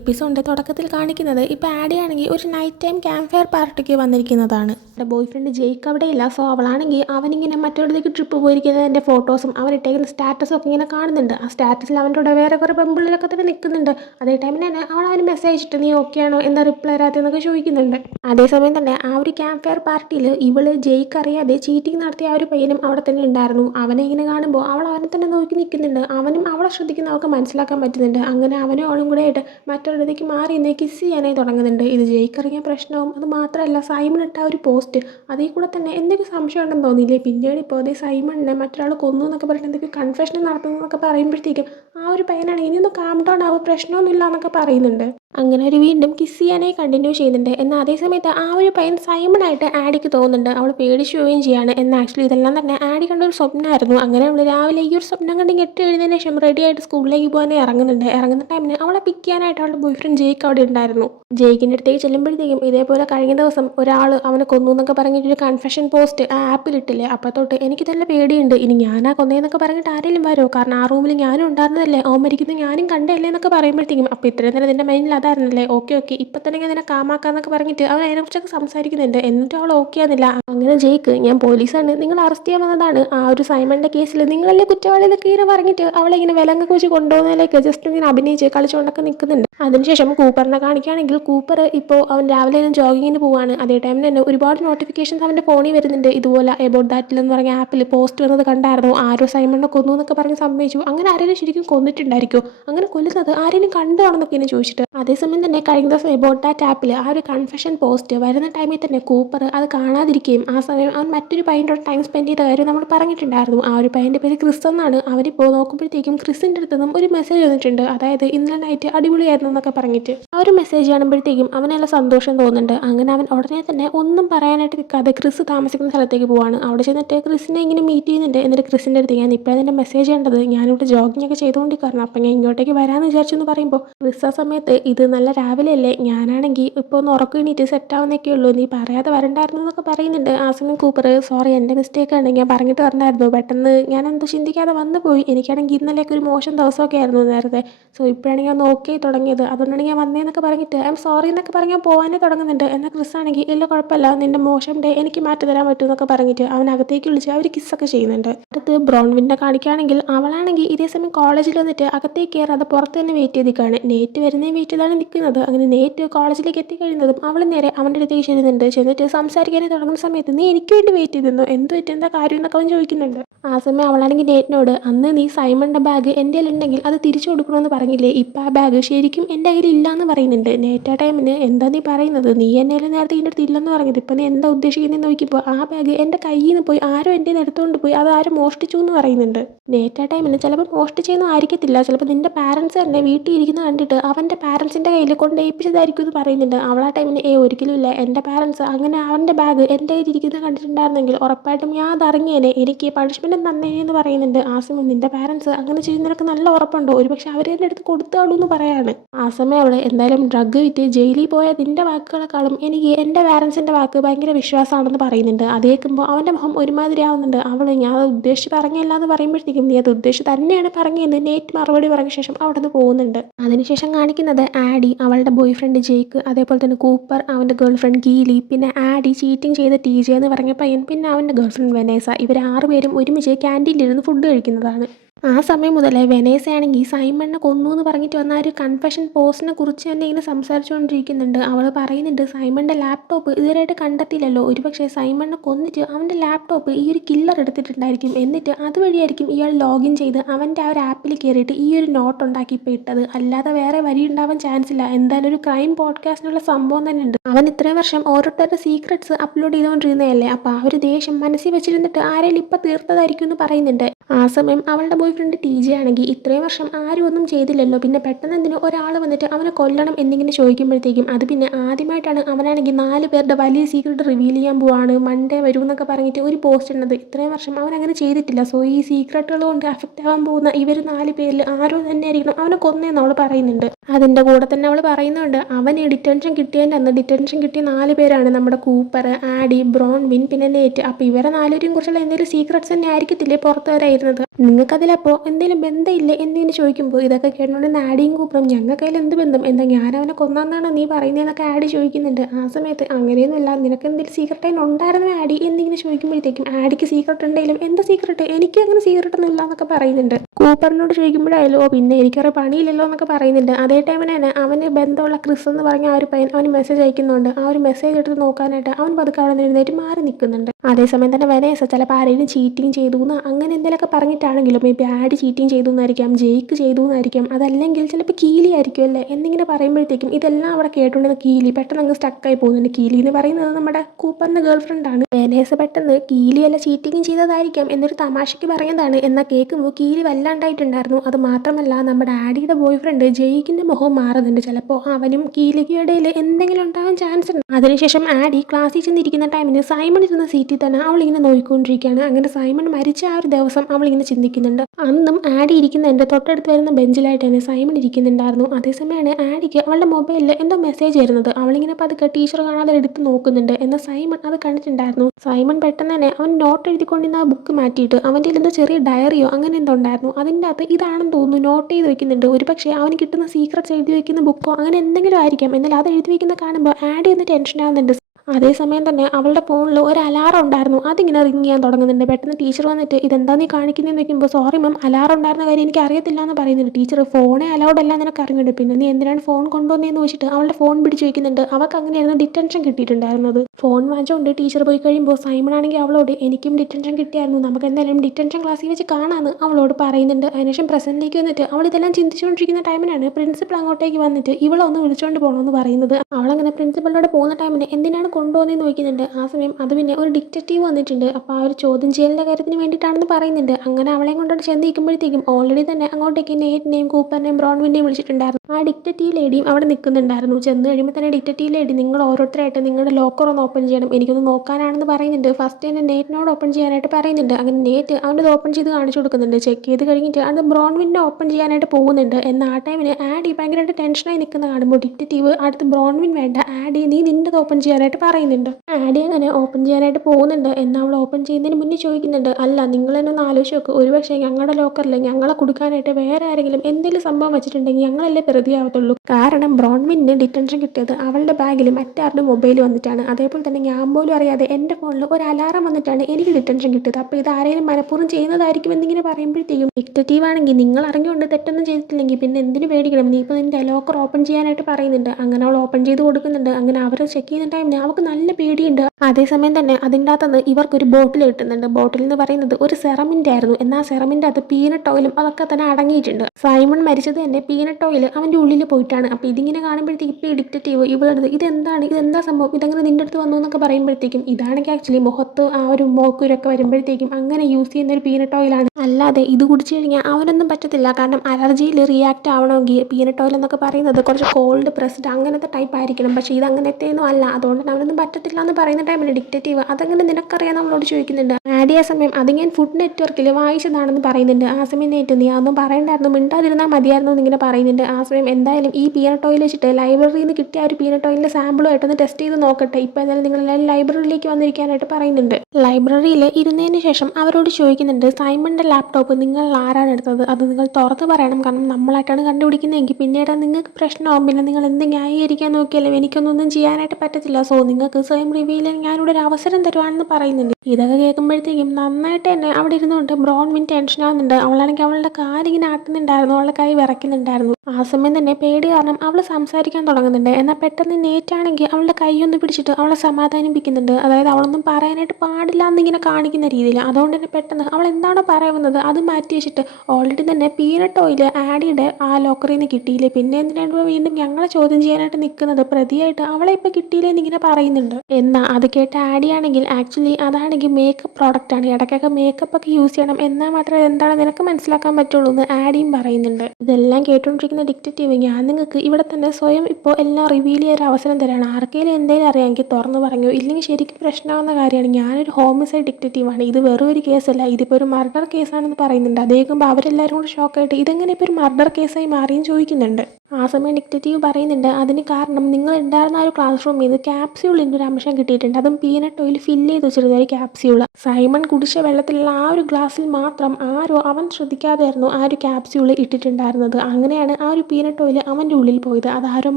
എപ്പിസോഡിൻ്റെ തുടക്കത്തിൽ കാണിക്കുന്നത് ഇപ്പോൾ ആഡിയാണെങ്കിൽ ഒരു നൈറ്റ് ടൈം ക്യാമ്പ് ഫയർ പാർട്ടിക്ക് വന്നിരിക്കുന്നതാണ്. എൻ്റെ ബോയ് ഫ്രണ്ട് ജെയ്ക്ക് അവിടെയില്ല. സോ അവളാണെങ്കിൽ അവനിങ്ങനെ മറ്റൊരിടത്തേക്ക് ട്രിപ്പ് പോയിരിക്കുന്നതിൻ്റെ ഫോട്ടോസും അവനിട്ടേക്കുന്ന സ്റ്റാറ്റസും ഒക്കെ ഇങ്ങനെ കാണുന്നുണ്ട്. ആ സ്റ്റാറ്റസിൽ അവൻ്റെ കൂടെ വേറെ കുറേ പെമ്പിളിലൊക്കെ തന്നെ നിൽക്കുന്നുണ്ട്. അതേ ടൈമിൽ തന്നെ അവന് മെസ്സേജ് ഇട്ട് നീ ഓക്കെ ആണോ, എന്താ റിപ്ലൈ തരാത്തതെന്നൊക്കെ ചോദിക്കുന്നുണ്ട്. അതേസമയം തന്നെ ആ ഒരു ക്യാമ്പ് ഫയർ പാർട്ടിയിൽ ഇവള് ജെയ്ക്ക് അറിയാതെ ചീറ്റിംഗ് നടത്തിയ ആ ഒരു പയ്യനും അവിടെ തന്നെ ഉണ്ടായിരുന്നു. അവനെ ഇങ്ങനെ കാണുമ്പോൾ അവനെ തന്നെ നോക്കി നിൽക്കുന്നുണ്ട്. അവനും അവളെ ശ്രദ്ധിക്കുന്ന അവൾക്ക് മനസ്സിലാക്കാൻ പറ്റുന്നുണ്ട്. അങ്ങനെ അവനും അവളും കൂടെ ആയിട്ട് മറ്റൊരിടത്തേക്ക് മാറി നിന്ന് കിസ് ചെയ്യാനായി തുടങ്ങുന്നുണ്ട്. ഇത് ജയിക്കറിയാൻ പ്രശ്നവും. അത് മാത്രമല്ല സൈമൺ ഇട്ട ഒരു പോസ്റ്റ് അതിൽ കൂടെ തന്നെ എന്തൊക്കെ സംശയം ഉണ്ടെന്ന് തോന്നിയില്ലേ. പിന്നീട് ഇപ്പോൾ അതേ സൈമണിനെ മറ്റൊരാൾ കൊന്നു എന്നൊക്കെ പറഞ്ഞിട്ട് എന്തൊക്കെ കൺഫെഷൻ നടത്തുന്നു എന്നൊക്കെ പറയുമ്പോഴത്തേക്കും ആ ഒരു പയ്യനാണ് ഇനിയൊന്ന് കാം ഡൗൺ ആവും, പ്രശ്നമൊന്നുമില്ല എന്നൊക്കെ പറയുന്നുണ്ട്. അങ്ങനെ ഒരു വീണ്ടും കിസ് ചെയ്യാനായി കണ്ടിന്യൂ ചെയ്യുന്നുണ്ട്. എന്നാൽ അതേ സമയത്ത് ആ ഒരു പയ്യൻ സൈമണായിട്ട് ആഡിക്ക് തോന്നുന്നുണ്ട്. അവൾ പേടിച്ചു പോവുകയും ചെയ്യാണ്. എന്നാൽ ആക്ച്വലി ഇതെല്ലാം തന്നെ ആഡി കണ്ട ഒരു സ്വപ്നമായിരുന്നു. അങ്ങനെ അവൾ രാവിലെ ഈ ഒരു സ്വപ്നം കണ്ട് ഞെട്ടി എഴുതിയതിനു ശേഷം റെഡി ആയിട്ട് സ്കൂളിലേക്ക് പോകാനായി ഇറങ്ങുന്നുണ്ട്. ഇറങ്ങുന്ന ടൈമിന് അവളെ പിക്ക് ചെയ്യാനായിട്ട് അവളുടെ ബോയ് ഫ്രണ്ട് ജെയ്ക്ക് അവിടെ ഉണ്ടായിരുന്നു. ജെയ്ക്കിൻ്റെ അടുത്തേക്ക് ചെല്ലുമ്പോഴത്തേക്കും ഇതേപോലെ കഴിഞ്ഞ ദിവസം ഒരാൾ അവനെ കൊന്നു എന്നൊക്കെ പറഞ്ഞിട്ടൊരു കൺഫെഷൻ പോസ്റ്റ് ആ ആപ്പിൽ ഇട്ടില്ലേ, അപ്പോൾ തൊട്ട് എനിക്ക് തന്നെ പേടിയുണ്ട്. ഇനി ഞാനാ കൊന്നേന്നൊക്കെ പറഞ്ഞിട്ട് ആരെങ്കിലും വരുമോ, കാരണം ആ റൂമിൽ ഞാനും ഉണ്ടായിരുന്നതല്ലേ, അവൻ മരിക്കുന്നത് ഞാനും കണ്ടല്ലേ എന്നൊക്കെ പറയുമ്പോഴത്തേക്കും അപ്പോൾ ഇത്രയും നേരം നിന്റെ മൈൻഡിൽ അതായിരുന്നല്ലേ, ഓക്കെ ഓക്കെ ഇപ്പം തന്നെ ഞാൻ നിന്നെ കാമാക്കാന്നൊക്കെ പറഞ്ഞിട്ട് അവൻ അതിനെക്കുറിച്ചൊക്കെ സംസാരിക്കുന്നുണ്ട്. എന്നിട്ട് അവൾ ഓക്കെ ആകുന്നില്ല. അങ്ങനെ ജെയ്ക്ക് ഞാൻ പോലീസാണ്, നിങ്ങൾ അറസ്റ്റ് ചെയ്യാൻ വന്നതാണ്, ആ ഒരു സൈമണിൻ്റെ കേസിൽ നിങ്ങളല്ലേ കുറ്റവാളി എന്നൊക്കെ ഇങ്ങനെ പറഞ്ഞിട്ട് അവളെ ഇങ്ങനെ വിലങ്ങൊക്കെ വെച്ച് കൊണ്ടുപോകുന്നതിലേക്ക് ജസ്റ്റ് ഇങ്ങനെ അഭിനയിച്ച് കളിച്ചുകൊണ്ടൊക്കെ നിൽക്കുന്നുണ്ട്. അതിനുശേഷം കൂപ്പറിനെ കാണിക്കുകയാണെങ്കിൽ കൂപ്പർ ഇപ്പോൾ അവൻ രാവിലെ ജോഗിങ്ങിന് പോവാണ്. അതേ ടൈമിൽ തന്നെ ഒരുപാട് നോട്ടിഫിക്കേഷൻസ് അവൻ്റെ ഫോണിൽ വരുന്നുണ്ട്. ഇതുപോലെ എബൌട്ട് ദാറ്റിൽ എന്ന് പറഞ്ഞ ആപ്പിൽ പോസ്റ്റ് വന്നത് കണ്ടായിരുന്നു. ആരോ സൈമണിനെ കൊന്നു എന്നൊക്കെ പറഞ്ഞ് സമ്മതിച്ചു. അങ്ങനെ ആരെങ്കിലും ശരിക്കും കൊന്നിട്ടുണ്ടായിരിക്കും, അങ്ങനെ കൊല്ലുന്നത് ആരെങ്കിലും കണ്ടുവാണെന്നൊക്കെ ഇങ്ങനെ ചോദിച്ചിട്ട്. അതേസമയം തന്നെ കഴിഞ്ഞ ദിവസം എബൌട്ട് ദാറ്റ് ആപ്പിൽ ആ ഒരു കൺഫെഷൻ പോസ്റ്റ് വരുന്ന ടൈമിൽ തന്നെ കൂപ്പർ അത് കാണാതിരിക്കുകയും ആ സമയം അവൻ മറ്റൊരു പയ്യനോട് ടൈം സ്പെൻഡ് ചെയ്ത കാര്യം നമ്മൾ പറഞ്ഞിട്ടുണ്ടായിരുന്നു. ആ ഒരു പയ്യൻ്റെ പേര് ക്രിസ് എന്നാണ്. അവരിപ്പോൾ നോക്കുമ്പോഴത്തേക്കും ക്രിസിൻ്റെ അടുത്ത് നിന്നും ഒരു മെസ്സേജ് വന്നിട്ടുണ്ട്. അതായത് ഇന്നലെ നൈറ്റ് അടിപൊളിയായിരുന്നു എന്നൊക്കെ പറഞ്ഞിട്ട് ആ ഒരു മെസ്സേജ് കാണുമ്പോഴത്തേക്കും അവനെല്ലാം സന്തോഷം തോന്നുന്നുണ്ട്. അങ്ങനെ അവൻ ഉടനെ തന്നെ ഒന്നും പറയാനായിട്ട് നിൽക്കാതെ ക്രിസ് താമസിക്കുന്ന സ്ഥലത്തേക്ക് പോവാണ്. അവിടെ ചെന്നിട്ട് ക്രിസിനെ ഇങ്ങനെ മീറ്റ് ചെയ്യുന്നുണ്ട്. എന്നിട്ട് ക്രിസിൻ്റെ അടുത്ത് ഞാൻ ഇപ്പോഴാണ് എൻ്റെ മെസ്സേജ് കണ്ടത്, ഞാനിവിടെ ജോഗിങ് ഒക്കെ ചെയ്തുകൊണ്ടിരിക്കുകയായിരുന്നു, അപ്പം ഞാൻ ഇങ്ങോട്ടേക്ക് വരാമെന്ന് വിചാരിച്ചു എന്ന് പറയുമ്പോൾ ക്രിസ് ആ സമയത്ത് ഇത് നല്ല രാവിലെ അല്ലേ, ഞാനാണെങ്കിൽ ഇപ്പോൾ ഒന്ന് ഉറക്കം എണീറ്റ് സെറ്റ് ആവുന്നൊക്കെ ഉള്ളൂ, നീ പറയാതെ വരണ്ടായിരുന്നു എന്നൊക്കെ പറയുന്നുണ്ട്. ആ സമയം കൂപ്പർ സോറി എൻ്റെ മിസ്റ്റേക്കാണ്, ഞാൻ പറഞ്ഞിട്ട് പറഞ്ഞായിരുന്നു, പെട്ടെന്ന് ഞാൻ എന്തോ ചിന്തിക്കാതെ വന്നു പോയി, എനിക്കാണെങ്കിൽ ഇന്നലെയൊക്കെ ഒരു മോശം ദിവസമൊക്കെ ആയിരുന്നു നേരത്തെ, സോ ഇപ്പോഴാണെങ്കിൽ ഒന്ന് ഓക്കെ തുടങ്ങിയത്, അതുകൊണ്ടാണ് ഞാൻ വന്നതെന്നൊക്കെ പറഞ്ഞിട്ട് ഐ എം സോറി എന്നൊക്കെ പറഞ്ഞാൽ പോകാനേ തുടങ്ങുന്നുണ്ട്. എന്നാൽ ക്രിസ് ആണെങ്കിൽ ഇല്ല കുഴപ്പമില്ല, നിൻ്റെ മോശം ഡേ എനിക്ക് മാറ്റി തരാൻ പറ്റുമെന്നൊക്കെ പറഞ്ഞിട്ട് അവനകത്തേക്ക് വിളിച്ച് അവർ കിസ്സൊക്കെ ചെയ്യുന്നുണ്ട്. അടുത്ത് ബ്രോൺവിനെ കാണിക്കുകയാണെങ്കിൽ അവളാണെങ്കിൽ ഇതേ സമയം കോളേജിൽ വന്നിട്ട് അകത്തേക്ക് കയറാതെ പുറത്ത് തന്നെ വെയിറ്റ് ചെയ്തിരിക്കുകയാണ്. നേറ്റ് വരുന്നേ വെയിറ്റ് ചെയ്താണ് നിൽക്കുന്നത്. അങ്ങനെ നേറ്റ് കോളേജിലേക്ക് എത്തിക്കഴിയുന്നതും അവൾ നേരെ അവൻ്റെ അടുത്തേക്ക് ചെല്ലുന്നുണ്ട്. ചെന്നിട്ട് സംസാരിക്കാനായി തുടങ്ങുന്ന സമയത്ത് നീ എനിക്ക് വേണ്ടി വെയിറ്റ് ചെയ്തിരുന്നു, എന്ത് പറ്റി, എന്താ കാര്യം എന്നൊക്കെ അവൻ ചോദിക്കുന്നുണ്ട്. ആ സമയം അവളാണെങ്കിൽ നേറ്റിനോട് അന്ന് നീ സൈമണിൻ്റെ ബാഗ് എൻ്റെ കയ്യിലുണ്ടെങ്കിൽ അത് തിരിച്ചു കൊടുക്കണമെന്ന് പറഞ്ഞില്ലേ, ഇപ്പം ആ ബാഗ് ശരിക്കും എൻ്റെ കയ്യിൽ ഇല്ലയെന്ന് പറയുന്നുണ്ട്. നേറ്റ് ആ ടൈമിന് എന്താ നീ പറയുന്നത്, നീ എന്നെ നേരത്തെ ഇതിൻ്റെ അടുത്ത് ഇല്ലെന്ന് പറഞ്ഞത്, ഇപ്പം നീ എന്താ ഉദ്ദേശിക്കുന്നതെന്ന് നോക്കിയപ്പോൾ ആ ബാഗ് എൻ്റെ കയ്യിൽ നിന്ന് പോയി, ആരോ എൻ്റെ എടുത്തുകൊണ്ട് പോയി, അത് ആരും മോഷ്ടിച്ചു എന്ന് പറയുന്നുണ്ട്. നേറ്റ് ആ ടൈമിന് ചിലപ്പോൾ മോഷ്ടിച്ചൊന്നും ആയിരിക്കത്തില്ല, ചിലപ്പോൾ നിൻ്റെ പാരൻസ് തന്നെ വീട്ടിൽ ഇരിക്കുന്നത് കണ്ടിട്ട് അവൻ്റെ പാരൻസിൻ്റെ കയ്യിൽ കൊണ്ട് ഏൽപ്പിച്ചതായിരിക്കും എന്ന് പറയുന്നുണ്ട്. അവൾ ആ ടൈമിന് ഒരിക്കലും ഇല്ല, എൻ്റെ പാരൻസ് അങ്ങനെ അവൻ്റെ ബാഗ് എൻ്റെ കയ്യിൽ ഇരിക്കുന്നത് കണ്ടിട്ടുണ്ടായിരുന്നെങ്കിൽ ഉറപ്പായിട്ടും ഞാൻ അത് അറിഞ്ഞേനെ, എനിക്ക് പണിഷ്മെൻറ്റ് തന്നേനെന്ന് പറയുന്നുണ്ട്. ആ സമയം നിൻ്റെ പാരൻസ് അങ്ങനെ ചെയ്യുന്നതിനൊക്കെ നല്ല ഉറപ്പുണ്ടോ, ഒരുപക്ഷെ അവരെൻ്റെ അടുത്ത് കൊടുത്താളൂ എന്ന് പറയാണ്. ആ സമയം അവൾ എന്തായാലും ഡ്രഗ് വിറ്റ് ജയിലിൽ പോയ നിൻ്റെ വാക്കുകളെക്കാളും എനിക്ക് എൻ്റെ പാരൻസിൻ്റെ വാക്ക് ഭയങ്കര വിശ്വാസമാണെന്ന് പറയുന്നുണ്ട്. അത് കേൾക്കുമ്പോൾ അവൻ്റെ മുഖം ഒരുമാതിരി ആവുന്നുണ്ട്. അവൾ ഞാൻ അത് ഉദ്ദേശിച്ച് പറഞ്ഞല്ല എന്ന് പറയുമ്പോഴത്തേക്കും നീ അത് ഉദ്ദേശിച്ച് തന്നെയാണ് പറഞ്ഞതെന്ന് നേറ്റ് മറുപടി പറഞ്ഞ ശേഷം അവിടെ നിന്ന് പോകുന്നുണ്ട്. അതിനുശേഷം കാണിക്കുന്നത് ആഡി, അവളുടെ ബോയ് ഫ്രണ്ട് ജെയ്ക്ക്, അതേപോലെ തന്നെ കൂപ്പർ, അവൻ്റെ ഗേൾ ഫ്രണ്ട് ഗീലി, പിന്നെ ആഡി ചീറ്റിംഗ് ചെയ്ത TJ എന്ന് പറഞ്ഞ പയ്യൻ, പിന്നെ അവൻ്റെ ഗേൾ ഫ്രണ്ട് വെനേസ, ഇവർ 6 പേരും ഒരുമിച്ച് ക്യാൻറ്റീനിലിരുന്ന് ഫുഡ് കഴിക്കുന്നതാണ്. ആ സമയം മുതലേ വെനേസയാണെങ്കിൽ സൈമണിനെ കൊന്നു എന്ന് പറഞ്ഞിട്ട് വന്ന ഒരു കൺഫെഷൻ പോസ്റ്റിനെ കുറിച്ച് തന്നെ ഇങ്ങനെ സംസാരിച്ചുകൊണ്ടിരിക്കുന്നുണ്ട്. അവൾ പറയുന്നുണ്ട് സൈമണിൻ്റെ ലാപ്ടോപ്പ് ഇതുവരെയായിട്ട് കണ്ടെത്തിയില്ലല്ലോ, ഒരുപക്ഷെ സൈമണിനെ കൊന്നിട്ട് അവൻ്റെ ലാപ്ടോപ്പ് ഈ ഒരു കില്ലർ എടുത്തിട്ടുണ്ടായിരിക്കും, എന്നിട്ട് അതുവഴിയായിരിക്കും ഇയാൾ ലോഗിൻ ചെയ്ത് അവൻ്റെ ആ ഒരു ആപ്പിൽ കയറിയിട്ട് ഈ ഒരു നോട്ട് ഉണ്ടാക്കി ഇപ്പോൾ ഇട്ടത്, അല്ലാതെ വേറെ വഴി ഉണ്ടാവാൻ ചാൻസ് ഇല്ല. എന്തായാലും ഒരു ക്രൈം പോഡ്കാസ്റ്റിനുള്ള സംഭവം തന്നെ ഉണ്ട്. അവൻ ഇത്രയും വർഷം ഓരോരുത്തരുടെ സീക്രട്സ് അപ്ലോഡ് ചെയ്തുകൊണ്ടിരുന്നതല്ലേ, അപ്പോൾ ആ ഒരു ദേഷ്യം മനസ്സിൽ വെച്ചിരുന്നിട്ട് ആരെങ്കിലും ഇപ്പം തീർത്തതായിരിക്കും എന്ന് പറയുന്നുണ്ട്. ആ സമയം അവളുടെ ബോയ് ഫ്രണ്ട് TJ ആണെങ്കിൽ ഇത്രയും വർഷം ആരും ഒന്നും ചെയ്തില്ലല്ലോ, പിന്നെ പെട്ടെന്ന് എന്തിനും ഒരാൾ വന്നിട്ട് അവനെ കൊല്ലണം എന്നിങ്ങനെ ചോദിക്കുമ്പോഴത്തേക്കും അത് പിന്നെ ആദ്യമായിട്ടാണ് അവനാണെങ്കിൽ 4 പേരുടെ വലിയ സീക്രട്ട് റിവീൽ ചെയ്യാൻ പോവാണ്, മൺഡേ വരും എന്നൊക്കെ പറഞ്ഞിട്ട് ഒരു പോസ്റ്റ് ഇടുന്നത്. ഇത്രയും വർഷം അവൻ അങ്ങനെ ചെയ്തിട്ടില്ല. സോ ഈ സീക്രട്ടുകൾ കൊണ്ട് അഫക്റ്റ് ആവാൻ പോകുന്ന ഇവർ 4 പേരിൽ ആരോ തന്നെ ആയിരിക്കണം അവനെ കൊന്നേന്ന് അവൾ പറയുന്നുണ്ട്. അതിൻ്റെ കൂടെ തന്നെ അവൾ പറയുന്നുണ്ട് അവന് ഡിറ്റൻഷൻ കിട്ടിയതിൻ്റെ അന്ന് ഡിറ്റൻഷൻ കിട്ടിയ 4 പേരാണ് നമ്മുടെ കൂപ്പർ, ആഡി, ബ്രോൺവിൻ പിന്നെ നേറ്റ്. അപ്പോൾ ഇവരെ 4 കുറിച്ചുള്ള എന്തെങ്കിലും സീക്രട്സ് തന്നെ ആയിരിക്കത്തില്ലേ പുറത്ത് വരായിരുന്നത്. നിങ്ങൾക്കതിലപ്പോൾ എന്തെങ്കിലും ബന്ധമില്ലേ എന്നിങ്ങനെ ചോദിക്കുമ്പോൾ ഇതൊക്കെ കേട്ടുകൊണ്ട് ആഡിയും കൂപ്പറും ഞങ്ങൾക്കതിൽ എന്ത് ബന്ധം, എന്താ ഞാൻ അവനെ കൊന്നാന്നാണ് നീ പറയുന്നതെന്നൊക്കെ ആഡി ചോദിക്കുന്നുണ്ട്. ആ സമയത്ത് അങ്ങനെയൊന്നുമില്ല, നിനക്ക് എന്തെങ്കിലും സീക്രട്ട് അതിന് ഉണ്ടായിരുന്നു ആഡി എന്നിങ്ങനെ ചോദിക്കുമ്പോഴത്തേക്കും ആഡിക്ക് സീക്രട്ട് ഉണ്ടെങ്കിലും എന്ത് സീക്രട്ട്, എനിക്ക് അങ്ങനെ സീക്രട്ട് ഒന്നും ഇല്ല എന്നൊക്കെ പറയുന്നുണ്ട്. കൂപ്പറിനോട് ചോദിക്കുമ്പോഴായാലോ പിന്നെ എനിക്കറിയാം പണിയില്ലല്ലോ എന്നൊക്കെ പറയുന്നുണ്ട്. അതേ ടൈമിന് തന്നെ അവന് ബന്ധമുള്ള ക്രിസ് എന്ന് പറഞ്ഞ ആ ഒരു പയ്യൻ അവന് മെസ്സേജ് അയക്കുന്നുണ്ട്. ആ ഒരു മെസ്സേജ് എടുത്ത് നോക്കാനായിട്ട് അവൻ പതുക്കെ അവിടെ നിന്ന് എഴുന്നേറ്റ് മാറി നിൽക്കുന്നുണ്ട്. അതേസമയം തന്നെ വെനേസ ചിലപ്പോൾ ആരെങ്കിലും ചീറ്റിങ് ചെയ്തു എന്ന് അങ്ങനെ എന്തെങ്കിലുമൊക്കെ പറഞ്ഞിട്ടാണെങ്കിലും മേ ബി ആഡ് ചീറ്റിങ് ചെയ്തു എന്നായിരിക്കാം, ജെയ്ക്ക് ചെയ്തു എന്നായിരിക്കാം, അതല്ലെങ്കിൽ ചിലപ്പോൾ കീലി ആയിരിക്കും അല്ലേ എന്നിങ്ങനെ പറയുമ്പോഴത്തേക്കും ഇതെല്ലാം അവിടെ കേട്ടുകൊണ്ടിരുന്ന കീലി പെട്ടെന്ന് അങ്ങ് സ്റ്റക്കായി പോകുന്നുണ്ട്. കീലി എന്ന് പറയുന്നത് നമ്മുടെ കൂപ്പറിൻ്റെ ഗേൾ ഫ്രണ്ടാണ്. വെനേസ പെട്ടെന്ന് കീലിയല്ല ചീറ്റിങ് ചെയ്തതായിരിക്കാം എന്നൊരു തമാശയ്ക്ക് പറയുന്നതാണ്. എന്നാൽ കേൾക്കുമ്പോൾ കീലി വല്ലാണ്ടായിട്ടുണ്ടായിരുന്നു. അത് മാത്രമല്ല നമ്മുടെ ആഡിയുടെ ബോയ് ഫ്രണ്ട് ജെയ്ക്കിൻ്റെ മുഖം മാറുന്നുണ്ട്. ചിലപ്പോൾ അവനും കീലിക്കും ഇടയിൽ എന്തെങ്കിലും ഉണ്ടാകാൻ ചാൻസ് ഉണ്ട്. അതിനുശേഷം ആഡി ക്ലാസ്സിൽ ചെന്നിരിക്കുന്ന ടൈമിന് സൈമൺ ഇരുന്ന സീറ്റിൽ തന്നെ അവളിങ്ങനെ നോക്കിക്കൊണ്ടിരിക്കുകയാണ്. അങ്ങനെ സൈമൺ മരിച്ച ആ ഒരു ദിവസം അവളിങ്ങനെ ചിന്തിക്കുന്നുണ്ട്. അന്നും ആഡി ഇരിക്കുന്നതിൻ്റെ തൊട്ടടുത്ത് വരുന്ന ബെഞ്ചിലായിട്ട് തന്നെ സൈമൺ ഇരിക്കുന്നുണ്ടായിരുന്നു. അതേസമയമാണ് ആഡിക്ക് അവളുടെ മൊബൈലിൽ എന്തോ മെസ്സേജ് വരുന്നത്. അവളിങ്ങനെ പതുക്കെ ടീച്ചർ കാണാതെ എടുത്ത് നോക്കുന്നുണ്ട്. എന്നാൽ സൈമൺ അത് കണ്ടിട്ടുണ്ടായിരുന്നു. സൈമൺ പെട്ടെന്ന് തന്നെ അവൻ നോട്ട് എഴുതിക്കൊണ്ടിരുന്ന ആ ബുക്ക് മാറ്റിയിട്ട് അവൻ്റെ എന്തോ ചെറിയ ഡയറിയോ അങ്ങനെ എന്തോ ഉണ്ടായിരുന്നു. അതിൻ്റെ അകത്ത് ഇതാണെന്ന് തോന്നുന്നു നോട്ട് ചെയ്ത് വെക്കുന്നുണ്ട്. ഒരു പക്ഷേ അവന് കിട്ടുന്ന സീക്രട്സ് എഴുതി വെക്കുന്ന ബുക്കോ അങ്ങനെ എന്തെങ്കിലും ആയിരിക്കാം. എന്നാൽ അത് എഴുതി വെക്കുന്ന കാണുമ്പോൾ ആഡ് ഒന്ന് ടെൻഷൻ ആവുന്നുണ്ട്. അതേസമയം തന്നെ അവളുടെ ഫോണിൽ ഒരു അലാറം ഉണ്ടായിരുന്നു. അതിങ്ങനെ റിങ് ചെയ്യാൻ തുടങ്ങുന്നുണ്ട്. പെട്ടെന്ന് ടീച്ചർ വന്നിട്ട് ഇതെന്താ നീ കാണിക്കുന്നതെന്ന് വെക്കുമ്പോൾ സോറി മാം, അലാറം ഉണ്ടായിരുന്ന കാര്യം എനിക്ക് അറിയത്തില്ല എന്ന് പറയുന്നുണ്ട്. ടീച്ചർ ഫോണേ അലൗഡ് അല്ല നിനക്ക് അറിയുന്നുണ്ട്, പിന്നെ നീ എന്തിനാണ് ഫോൺ കൊണ്ടുവന്നതെന്ന് വെച്ചിട്ട് അവളുടെ ഫോൺ പിടിച്ച് വയ്ക്കുന്നുണ്ട്. അവൾക്ക് അങ്ങനെയായിരുന്നു ഡിറ്റൻഷൻ കിട്ടിയിട്ടുണ്ടായിരുന്നത്. ഫോൺ വാങ്ങിച്ചുകൊണ്ട് ടീച്ചർ പോയി കഴിയുമ്പോൾ സൈമൺ ആണെങ്കിൽ അവളോട് എനിക്കും ഡിറ്റൻഷൻ കിട്ടിയായിരുന്നു, നമുക്ക് എന്തായാലും ഡിറ്റൻഷൻ ക്ലാസ്സിൽ വെച്ച് കാണാമെന്ന് അവളോട് പറയുന്നുണ്ട്. അതിനുശേഷം പ്രസന്റിലേക്ക് വന്നിട്ട് അവൾ ഇതെല്ലാം ചിന്തിച്ചുകൊണ്ടിരിക്കുന്ന ടൈമിനാണ് പ്രിൻസിപ്പൾ അങ്ങോട്ടേക്ക് വന്നിട്ട് ഇവളൊന്ന് വിളിച്ചുകൊണ്ട് പോകണമെന്ന് പറയുന്നത്. അവളങ്ങനെ പ്രിൻസിപ്പളിനോട് പോകുന്ന ടൈമിന് എന്തിനാണ് കൊണ്ടുപോകുന്നതെന്ന് ചോദിക്കുന്നുണ്ട്. ആ സമയം അത് പിന്നെ ഒരു ഡിറ്റക്റ്റീവ് വന്നിട്ടുണ്ട്. അപ്പോൾ ആ ഒരു ചോദ്യം ചെയ്യലിൻ്റെ കാര്യത്തിന് വേണ്ടിയിട്ടാണെന്ന് പറയുന്നുണ്ട്. അങ്ങനെ അവളെയും കൊണ്ടോട്ട് ചെന്ന് നിൽക്കുമ്പോഴത്തേക്കും ഓൾറെഡി തന്നെ അങ്ങോട്ടേക്ക് നേറ്റിനെയും കൂപ്പറിനെയും ബ്രോൺവിൻ്റെയും വിളിച്ചിട്ടുണ്ടായിരുന്നു. ആ ഡിറ്റക്റ്റീവ് ലേഡിയും അവിടെ നിൽക്കുന്നുണ്ടായിരുന്നു. ചെന്ന് കഴിയുമ്പോൾ തന്നെ ഡിറ്റക്റ്റീവ് ലേഡി നിങ്ങൾ ഓരോരുത്തരായിട്ട് നിങ്ങളുടെ ലോക്കർ ഒന്ന് ഓപ്പൺ ചെയ്യണം, എനിക്കൊന്ന് നോക്കാനാണെന്ന് പറയുന്നുണ്ട്. ഫസ്റ്റ് തന്നെ നേറ്റിനോട് ഓപ്പൺ ചെയ്യാനായിട്ട് പറയുന്നുണ്ട്. അങ്ങനെ നേറ്റ് അവൻ്റെ ഓപ്പൺ ചെയ്ത് കാണിച്ചു കൊടുക്കുന്നുണ്ട്. ചെക്ക് ചെയ്ത് കഴിഞ്ഞിട്ട് അത് ബ്രോൺവിൻ്റെ ഓപ്പൺ ചെയ്യാനായിട്ട് പോകുന്നുണ്ട്. എന്നാൽ ആ ടൈമിന് ആഡി ഭയങ്കരമായിട്ട് ടെൻഷനായി നിൽക്കുന്ന കാണുമ്പോൾ ഡിറ്റക്റ്റീവ് അടുത്ത് ബ്രോൺവിൻ വേണ്ട ആഡി നീ നിൻ്റെത് ഓപ്പൺ ചെയ്യാനായിട്ട് പറയുന്നുണ്ട്. ആഡി അങ്ങനെ ഓപ്പൺ ചെയ്യാനായിട്ട് പോകുന്നുണ്ട്. എന്നാൽ അവൾ ഓപ്പൺ ചെയ്യുന്നതിന് മുന്നേ ചോദിക്കുന്നുണ്ട്, അല്ല നിങ്ങൾ തന്നെ ഒന്ന് ആലോചിച്ച് നോക്ക്, ഒരുപക്ഷെ ഞങ്ങളുടെ ലോക്കറിൽ ഞങ്ങളെ കൊടുക്കാനായിട്ട് വേറെ ആരെങ്കിലും എന്തെങ്കിലും സംഭവം വെച്ചിട്ടുണ്ടെങ്കിൽ ഞങ്ങളല്ലേ പ്രതിയാവത്തുള്ളൂ. കാരണം ബ്രോൺവിന് ഡിറ്റൻഷൻ കിട്ടിയത് അവളുടെ ബാഗിൽ മറ്റാരുടെ മൊബൈൽ വന്നിട്ടാണ്. അതേപോലെ തന്നെ ഞാൻ പോലും അറിയാതെ എൻ്റെ ഫോണിൽ ഒരു അലാറം വന്നിട്ടാണ് എനിക്ക് ഡിറ്റൻഷൻ കിട്ടിയത്. അപ്പോൾ ഇത് ആരെങ്കിലും മനഃപൂർവ്വം ചെയ്യുന്നതായിരിക്കും എന്നിങ്ങനെ പറയുമ്പോഴത്തേക്കും ഡിറ്റക്റ്റീവ് ആണെങ്കിൽ നിങ്ങൾ അറിഞ്ഞുകൊണ്ട് തെറ്റൊന്നും ചെയ്തിട്ടില്ലെങ്കിൽ പിന്നെ എന്തിനു പേടിക്കണം, നീ ഇപ്പോൾ നിൻ്റെ ലോക്കർ ഓപ്പൺ ചെയ്യാനായിട്ട് പറയുന്നുണ്ട്. അങ്ങനെ അവൾ ഓപ്പൺ ചെയ്ത് കൊടുക്കുന്നുണ്ട്. അങ്ങനെ അവർ ചെക്ക് ചെയ്യുന്ന ടൈമിന് അവൾക്ക് നല്ല പേടിയുണ്ട്. അതേസമയം തന്നെ അതിൻ്റെ അകത്തുനിന്ന് ഇവർക്കൊരു ബോട്ടിൽ കിട്ടുന്നുണ്ട്. ബോട്ടിൽ എന്ന് പറയുന്നത് ഒരു സെറമിൻ്റെ ആയിരുന്നു. എന്നാൽ സെറമിൻ്റെ അകത്ത് പീനട്ട് ഓയിലും അതൊക്കെ തന്നെ അടങ്ങിയിട്ടുണ്ട്. സൈമൺ മരിച്ചത് തന്നെ പീനട്ട് ഓയിൽ അവൻ്റെ ഉള്ളിൽ പോയിട്ടാണ്. അപ്പോൾ ഇതിങ്ങനെ കാണുമ്പോഴത്തേക്കും ഇപ്പോൾ ഈ ഡിറ്റക്റ്റീവ് ഇവളുടെ ഇതെന്താ സംഭവം, ഇതെങ്ങനെ നിൻ്റെ അടുത്ത് വന്നു എന്നൊക്കെ പറയുമ്പോഴത്തേക്കും ഇതാണെങ്കിൽ ആക്ച്വലി മുഖത്ത് ആ ഒരു മോക്കുരൊക്കെ വരുമ്പോഴത്തേക്കും അങ്ങനെ യൂസ് ചെയ്യുന്ന ഒരു പീനട്ട് ഓയിലാണ്. അല്ലാതെ ഇത് കുടിച്ചു കഴിഞ്ഞാൽ അവനൊന്നും പറ്റത്തില്ല. കാരണം അലർജിയിൽ റിയാക്ട് ആവണമെങ്കിൽ പീനട്ട് ഓയിൽ എന്നൊക്കെ പറയുന്നത് കുറച്ച് കോൾഡ് പ്രസ്ഡ് അങ്ങനത്തെ ടൈപ്പ് ആയിരിക്കണം. പക്ഷേ ഇത് അങ്ങനത്തെയൊന്നും അല്ല, അതുകൊണ്ട് അവനൊന്നും പറ്റത്തില്ല എന്ന് പറയുന്ന ടൈമിൽ ഡിറ്റക്റ്റീവ് അതങ്ങനെ നിനക്കറിയാൻ നമ്മളോട് ചോദിക്കുന്നുണ്ട്. ആഡ് ആ സമയം അത് ഞാൻ ഫുഡ് നെറ്റ്വർക്കിൽ വായിച്ചതാണെന്ന് പറയുന്നുണ്ട്. ആ സമയം നേറ്റ് നീ അതൊന്നും പറയണ്ടായിരുന്നു, മിണ്ടാതിരുന്നാൽ മതിയായിരുന്നു എന്നിങ്ങനെ പറയുന്നുണ്ട്. ആ സമയം എന്തായാലും ഈ പീനട്ട് ഓയിൽ വെച്ചിട്ട് ലൈബ്രറിയിൽ നിന്ന് കിട്ടിയ ഒരു പീനട്ട് ഓയിലിൻ്റെ സാമ്പിളുമായിട്ടൊന്ന് ടെസ്റ്റ് ചെയ്ത് നോക്കട്ടെ. ഇപ്പോൾ എന്തായാലും നിങ്ങളെല്ലാവരും ലൈബ്രറിയിലേക്ക് വന്നിരിക്കാനായിട്ട് പറയുന്നുണ്ട്. ലൈബ്രറിയിൽ ഇരുന്നതിന് ശേഷം അവരോട് ചോദിക്കുന്നുണ്ട്, സൈമണിൻ്റെ ലാപ്ടോപ്പ് നിങ്ങൾ ആരാണ് എടുത്തത്, അത് നിങ്ങൾ തുറന്ന് പറയണം. കാരണം നമ്മളായിട്ടാണ് കണ്ടുപിടിക്കുന്നതെങ്കിൽ പിന്നീട് നിങ്ങൾക്ക് പ്രശ്നമാകും. പിന്നെ നിങ്ങൾ എന്ത് ന്യായീകരിക്കാൻ നോക്കിയാലും എനിക്കൊന്നും ചെയ്യാനായിട്ട് പറ്റത്തില്ല. സോ നിങ്ങൾക്ക് സ്വയം റിവീൽ ചെയ്യാൻ ഞാനിവിടെ ഒരു അവസരം തരുവാണെന്ന് പറയുന്നുണ്ട്. ഇതൊക്കെ കേൾക്കുമ്പോഴത്തേക്കും നന്നായിട്ട് തന്നെ അവിടെ ഇരുന്നുകൊണ്ട് ബ്രോൺവിൻ ടെൻഷൻ ആവുന്നുണ്ട്. അവളാണെങ്കിൽ അവളുടെ കാലിങ്ങനെ ആട്ടുന്നുണ്ടായിരുന്നു, അവളുടെ കൈ വിറയ്ക്കുന്നുണ്ടായിരുന്നു. ആ സമയം തന്നെ പേടി കാരണം അവൾ സംസാരിക്കാൻ തുടങ്ങുന്നുണ്ട്. എന്നാൽ പെട്ടെന്ന് നേറ്റാണെങ്കിൽ അവളുടെ കൈ ഒന്ന് പിടിച്ചിട്ട് അവളെ സമാധാനിപ്പിക്കുന്നുണ്ട്. അതായത് അവളൊന്നും പറയാനായിട്ട് പാടില്ല എന്നിങ്ങനെ കാണിക്കുന്ന രീതിയിൽ. അതുകൊണ്ട് തന്നെ പെട്ടെന്ന് അവൾ എന്താണോ പറയുന്നത് അത് മാറ്റി വെച്ചിട്ട് ഓൾറെഡി തന്നെ പീനട്ട് ഓയിൽ ആഡിയുടെ ആ ലോക്കറിൽ നിന്ന് കിട്ടിയില്ലേ, പിന്നെ എന്തിനാണ് വീണ്ടും ഞങ്ങളെ ചോദ്യം ചെയ്യാനായിട്ട് നിൽക്കുന്നത്, പ്രതിയായിട്ട് അവളെ ഇപ്പോൾ കിട്ടിയില്ലേ എന്നിങ്ങനെ പറയുന്നുണ്ട്. എന്നാൽ അത് കേട്ട ആഡിയാണെങ്കിൽ ആക്ച്വലി അതാണെങ്കിൽ മേക്കപ്പ് പ്രോഡക്റ്റ് ആണ്, ഇടയ്ക്കൊക്കെ മേക്കപ്പ് ഒക്കെ യൂസ് ചെയ്യണം, എന്നാൽ മാത്രമേ എന്താണ് നിനക്ക് മനസ്സിലാക്കാൻ പറ്റുള്ളൂ എന്ന് ആഡിയും പറയുന്നുണ്ട്. ഇതെല്ലാം കേട്ടുകൊണ്ടിരിക്കുന്ന ഡിറ്റക്റ്റീവ് ഞാൻ നിങ്ങൾക്ക് ഇവിടെ തന്നെ സ്വയം ഇപ്പോൾ എല്ലാം റിവീൽ ചെയ്യാൻ അവസരം തരാണ്, ആർക്കെങ്കിലും എന്തെങ്കിലും അറിയാമെങ്കിൽ തുറന്ന് പറഞ്ഞു, ഇല്ലെങ്കിൽ ശരിക്കും പ്രശ്നമാകുന്ന കാര്യമാണ്. ഞാനൊരു ഹോമിസൈഡ് ഡിറ്റക്റ്റീവാണ്, ഇത് വെറും ഒരു കേസല്ല, ഇതിപ്പോൾ ഒരു മർഡർ കേസാണെന്ന് പറയുന്നുണ്ട്. അതേക്കുമ്പോൾ അവരെല്ലാവരും കൂടെ ഷോക്കായിട്ട് ഇതെങ്ങനെ ഇപ്പോൾ ഒരു മർഡർ കേസായി മാറിയും ചോദിക്കുന്നുണ്ട്. ആ സമയം ഡിറ്റക്റ്റീവ് പറയുന്നുണ്ട് അതിന് കാരണം നിങ്ങൾ ഉണ്ടായിരുന്ന ആ ഒരു ക്ലാസ് റൂമിൽ നിന്ന് ക്യാപ്സ്യൂളിൻ്റെ ഒരു അംശം കിട്ടിയിട്ടുണ്ട്. അതും പീനട്ട് ഓയിൽ ഫില്ല് ചെയ്ത് വെച്ചിരുന്ന ഒരു ക്യാപ്സ്യൂൾ. സൈമൺ കുടിച്ച വെള്ളത്തിലുള്ള ആ ഒരു ഗ്ലാസ്സിൽ മാത്രം ആരോ അവൻ ശ്രദ്ധിക്കാതെയായിരുന്നു ആ ഒരു ക്യാപ്സ്യൂൾ ഇട്ടിട്ടുണ്ടായിരുന്നത്. അങ്ങനെയാണ് ആ ഒരു പീനട്ട് ഓയിൽ അവൻ്റെ ഉള്ളിൽ പോയത്. അത് ആരോ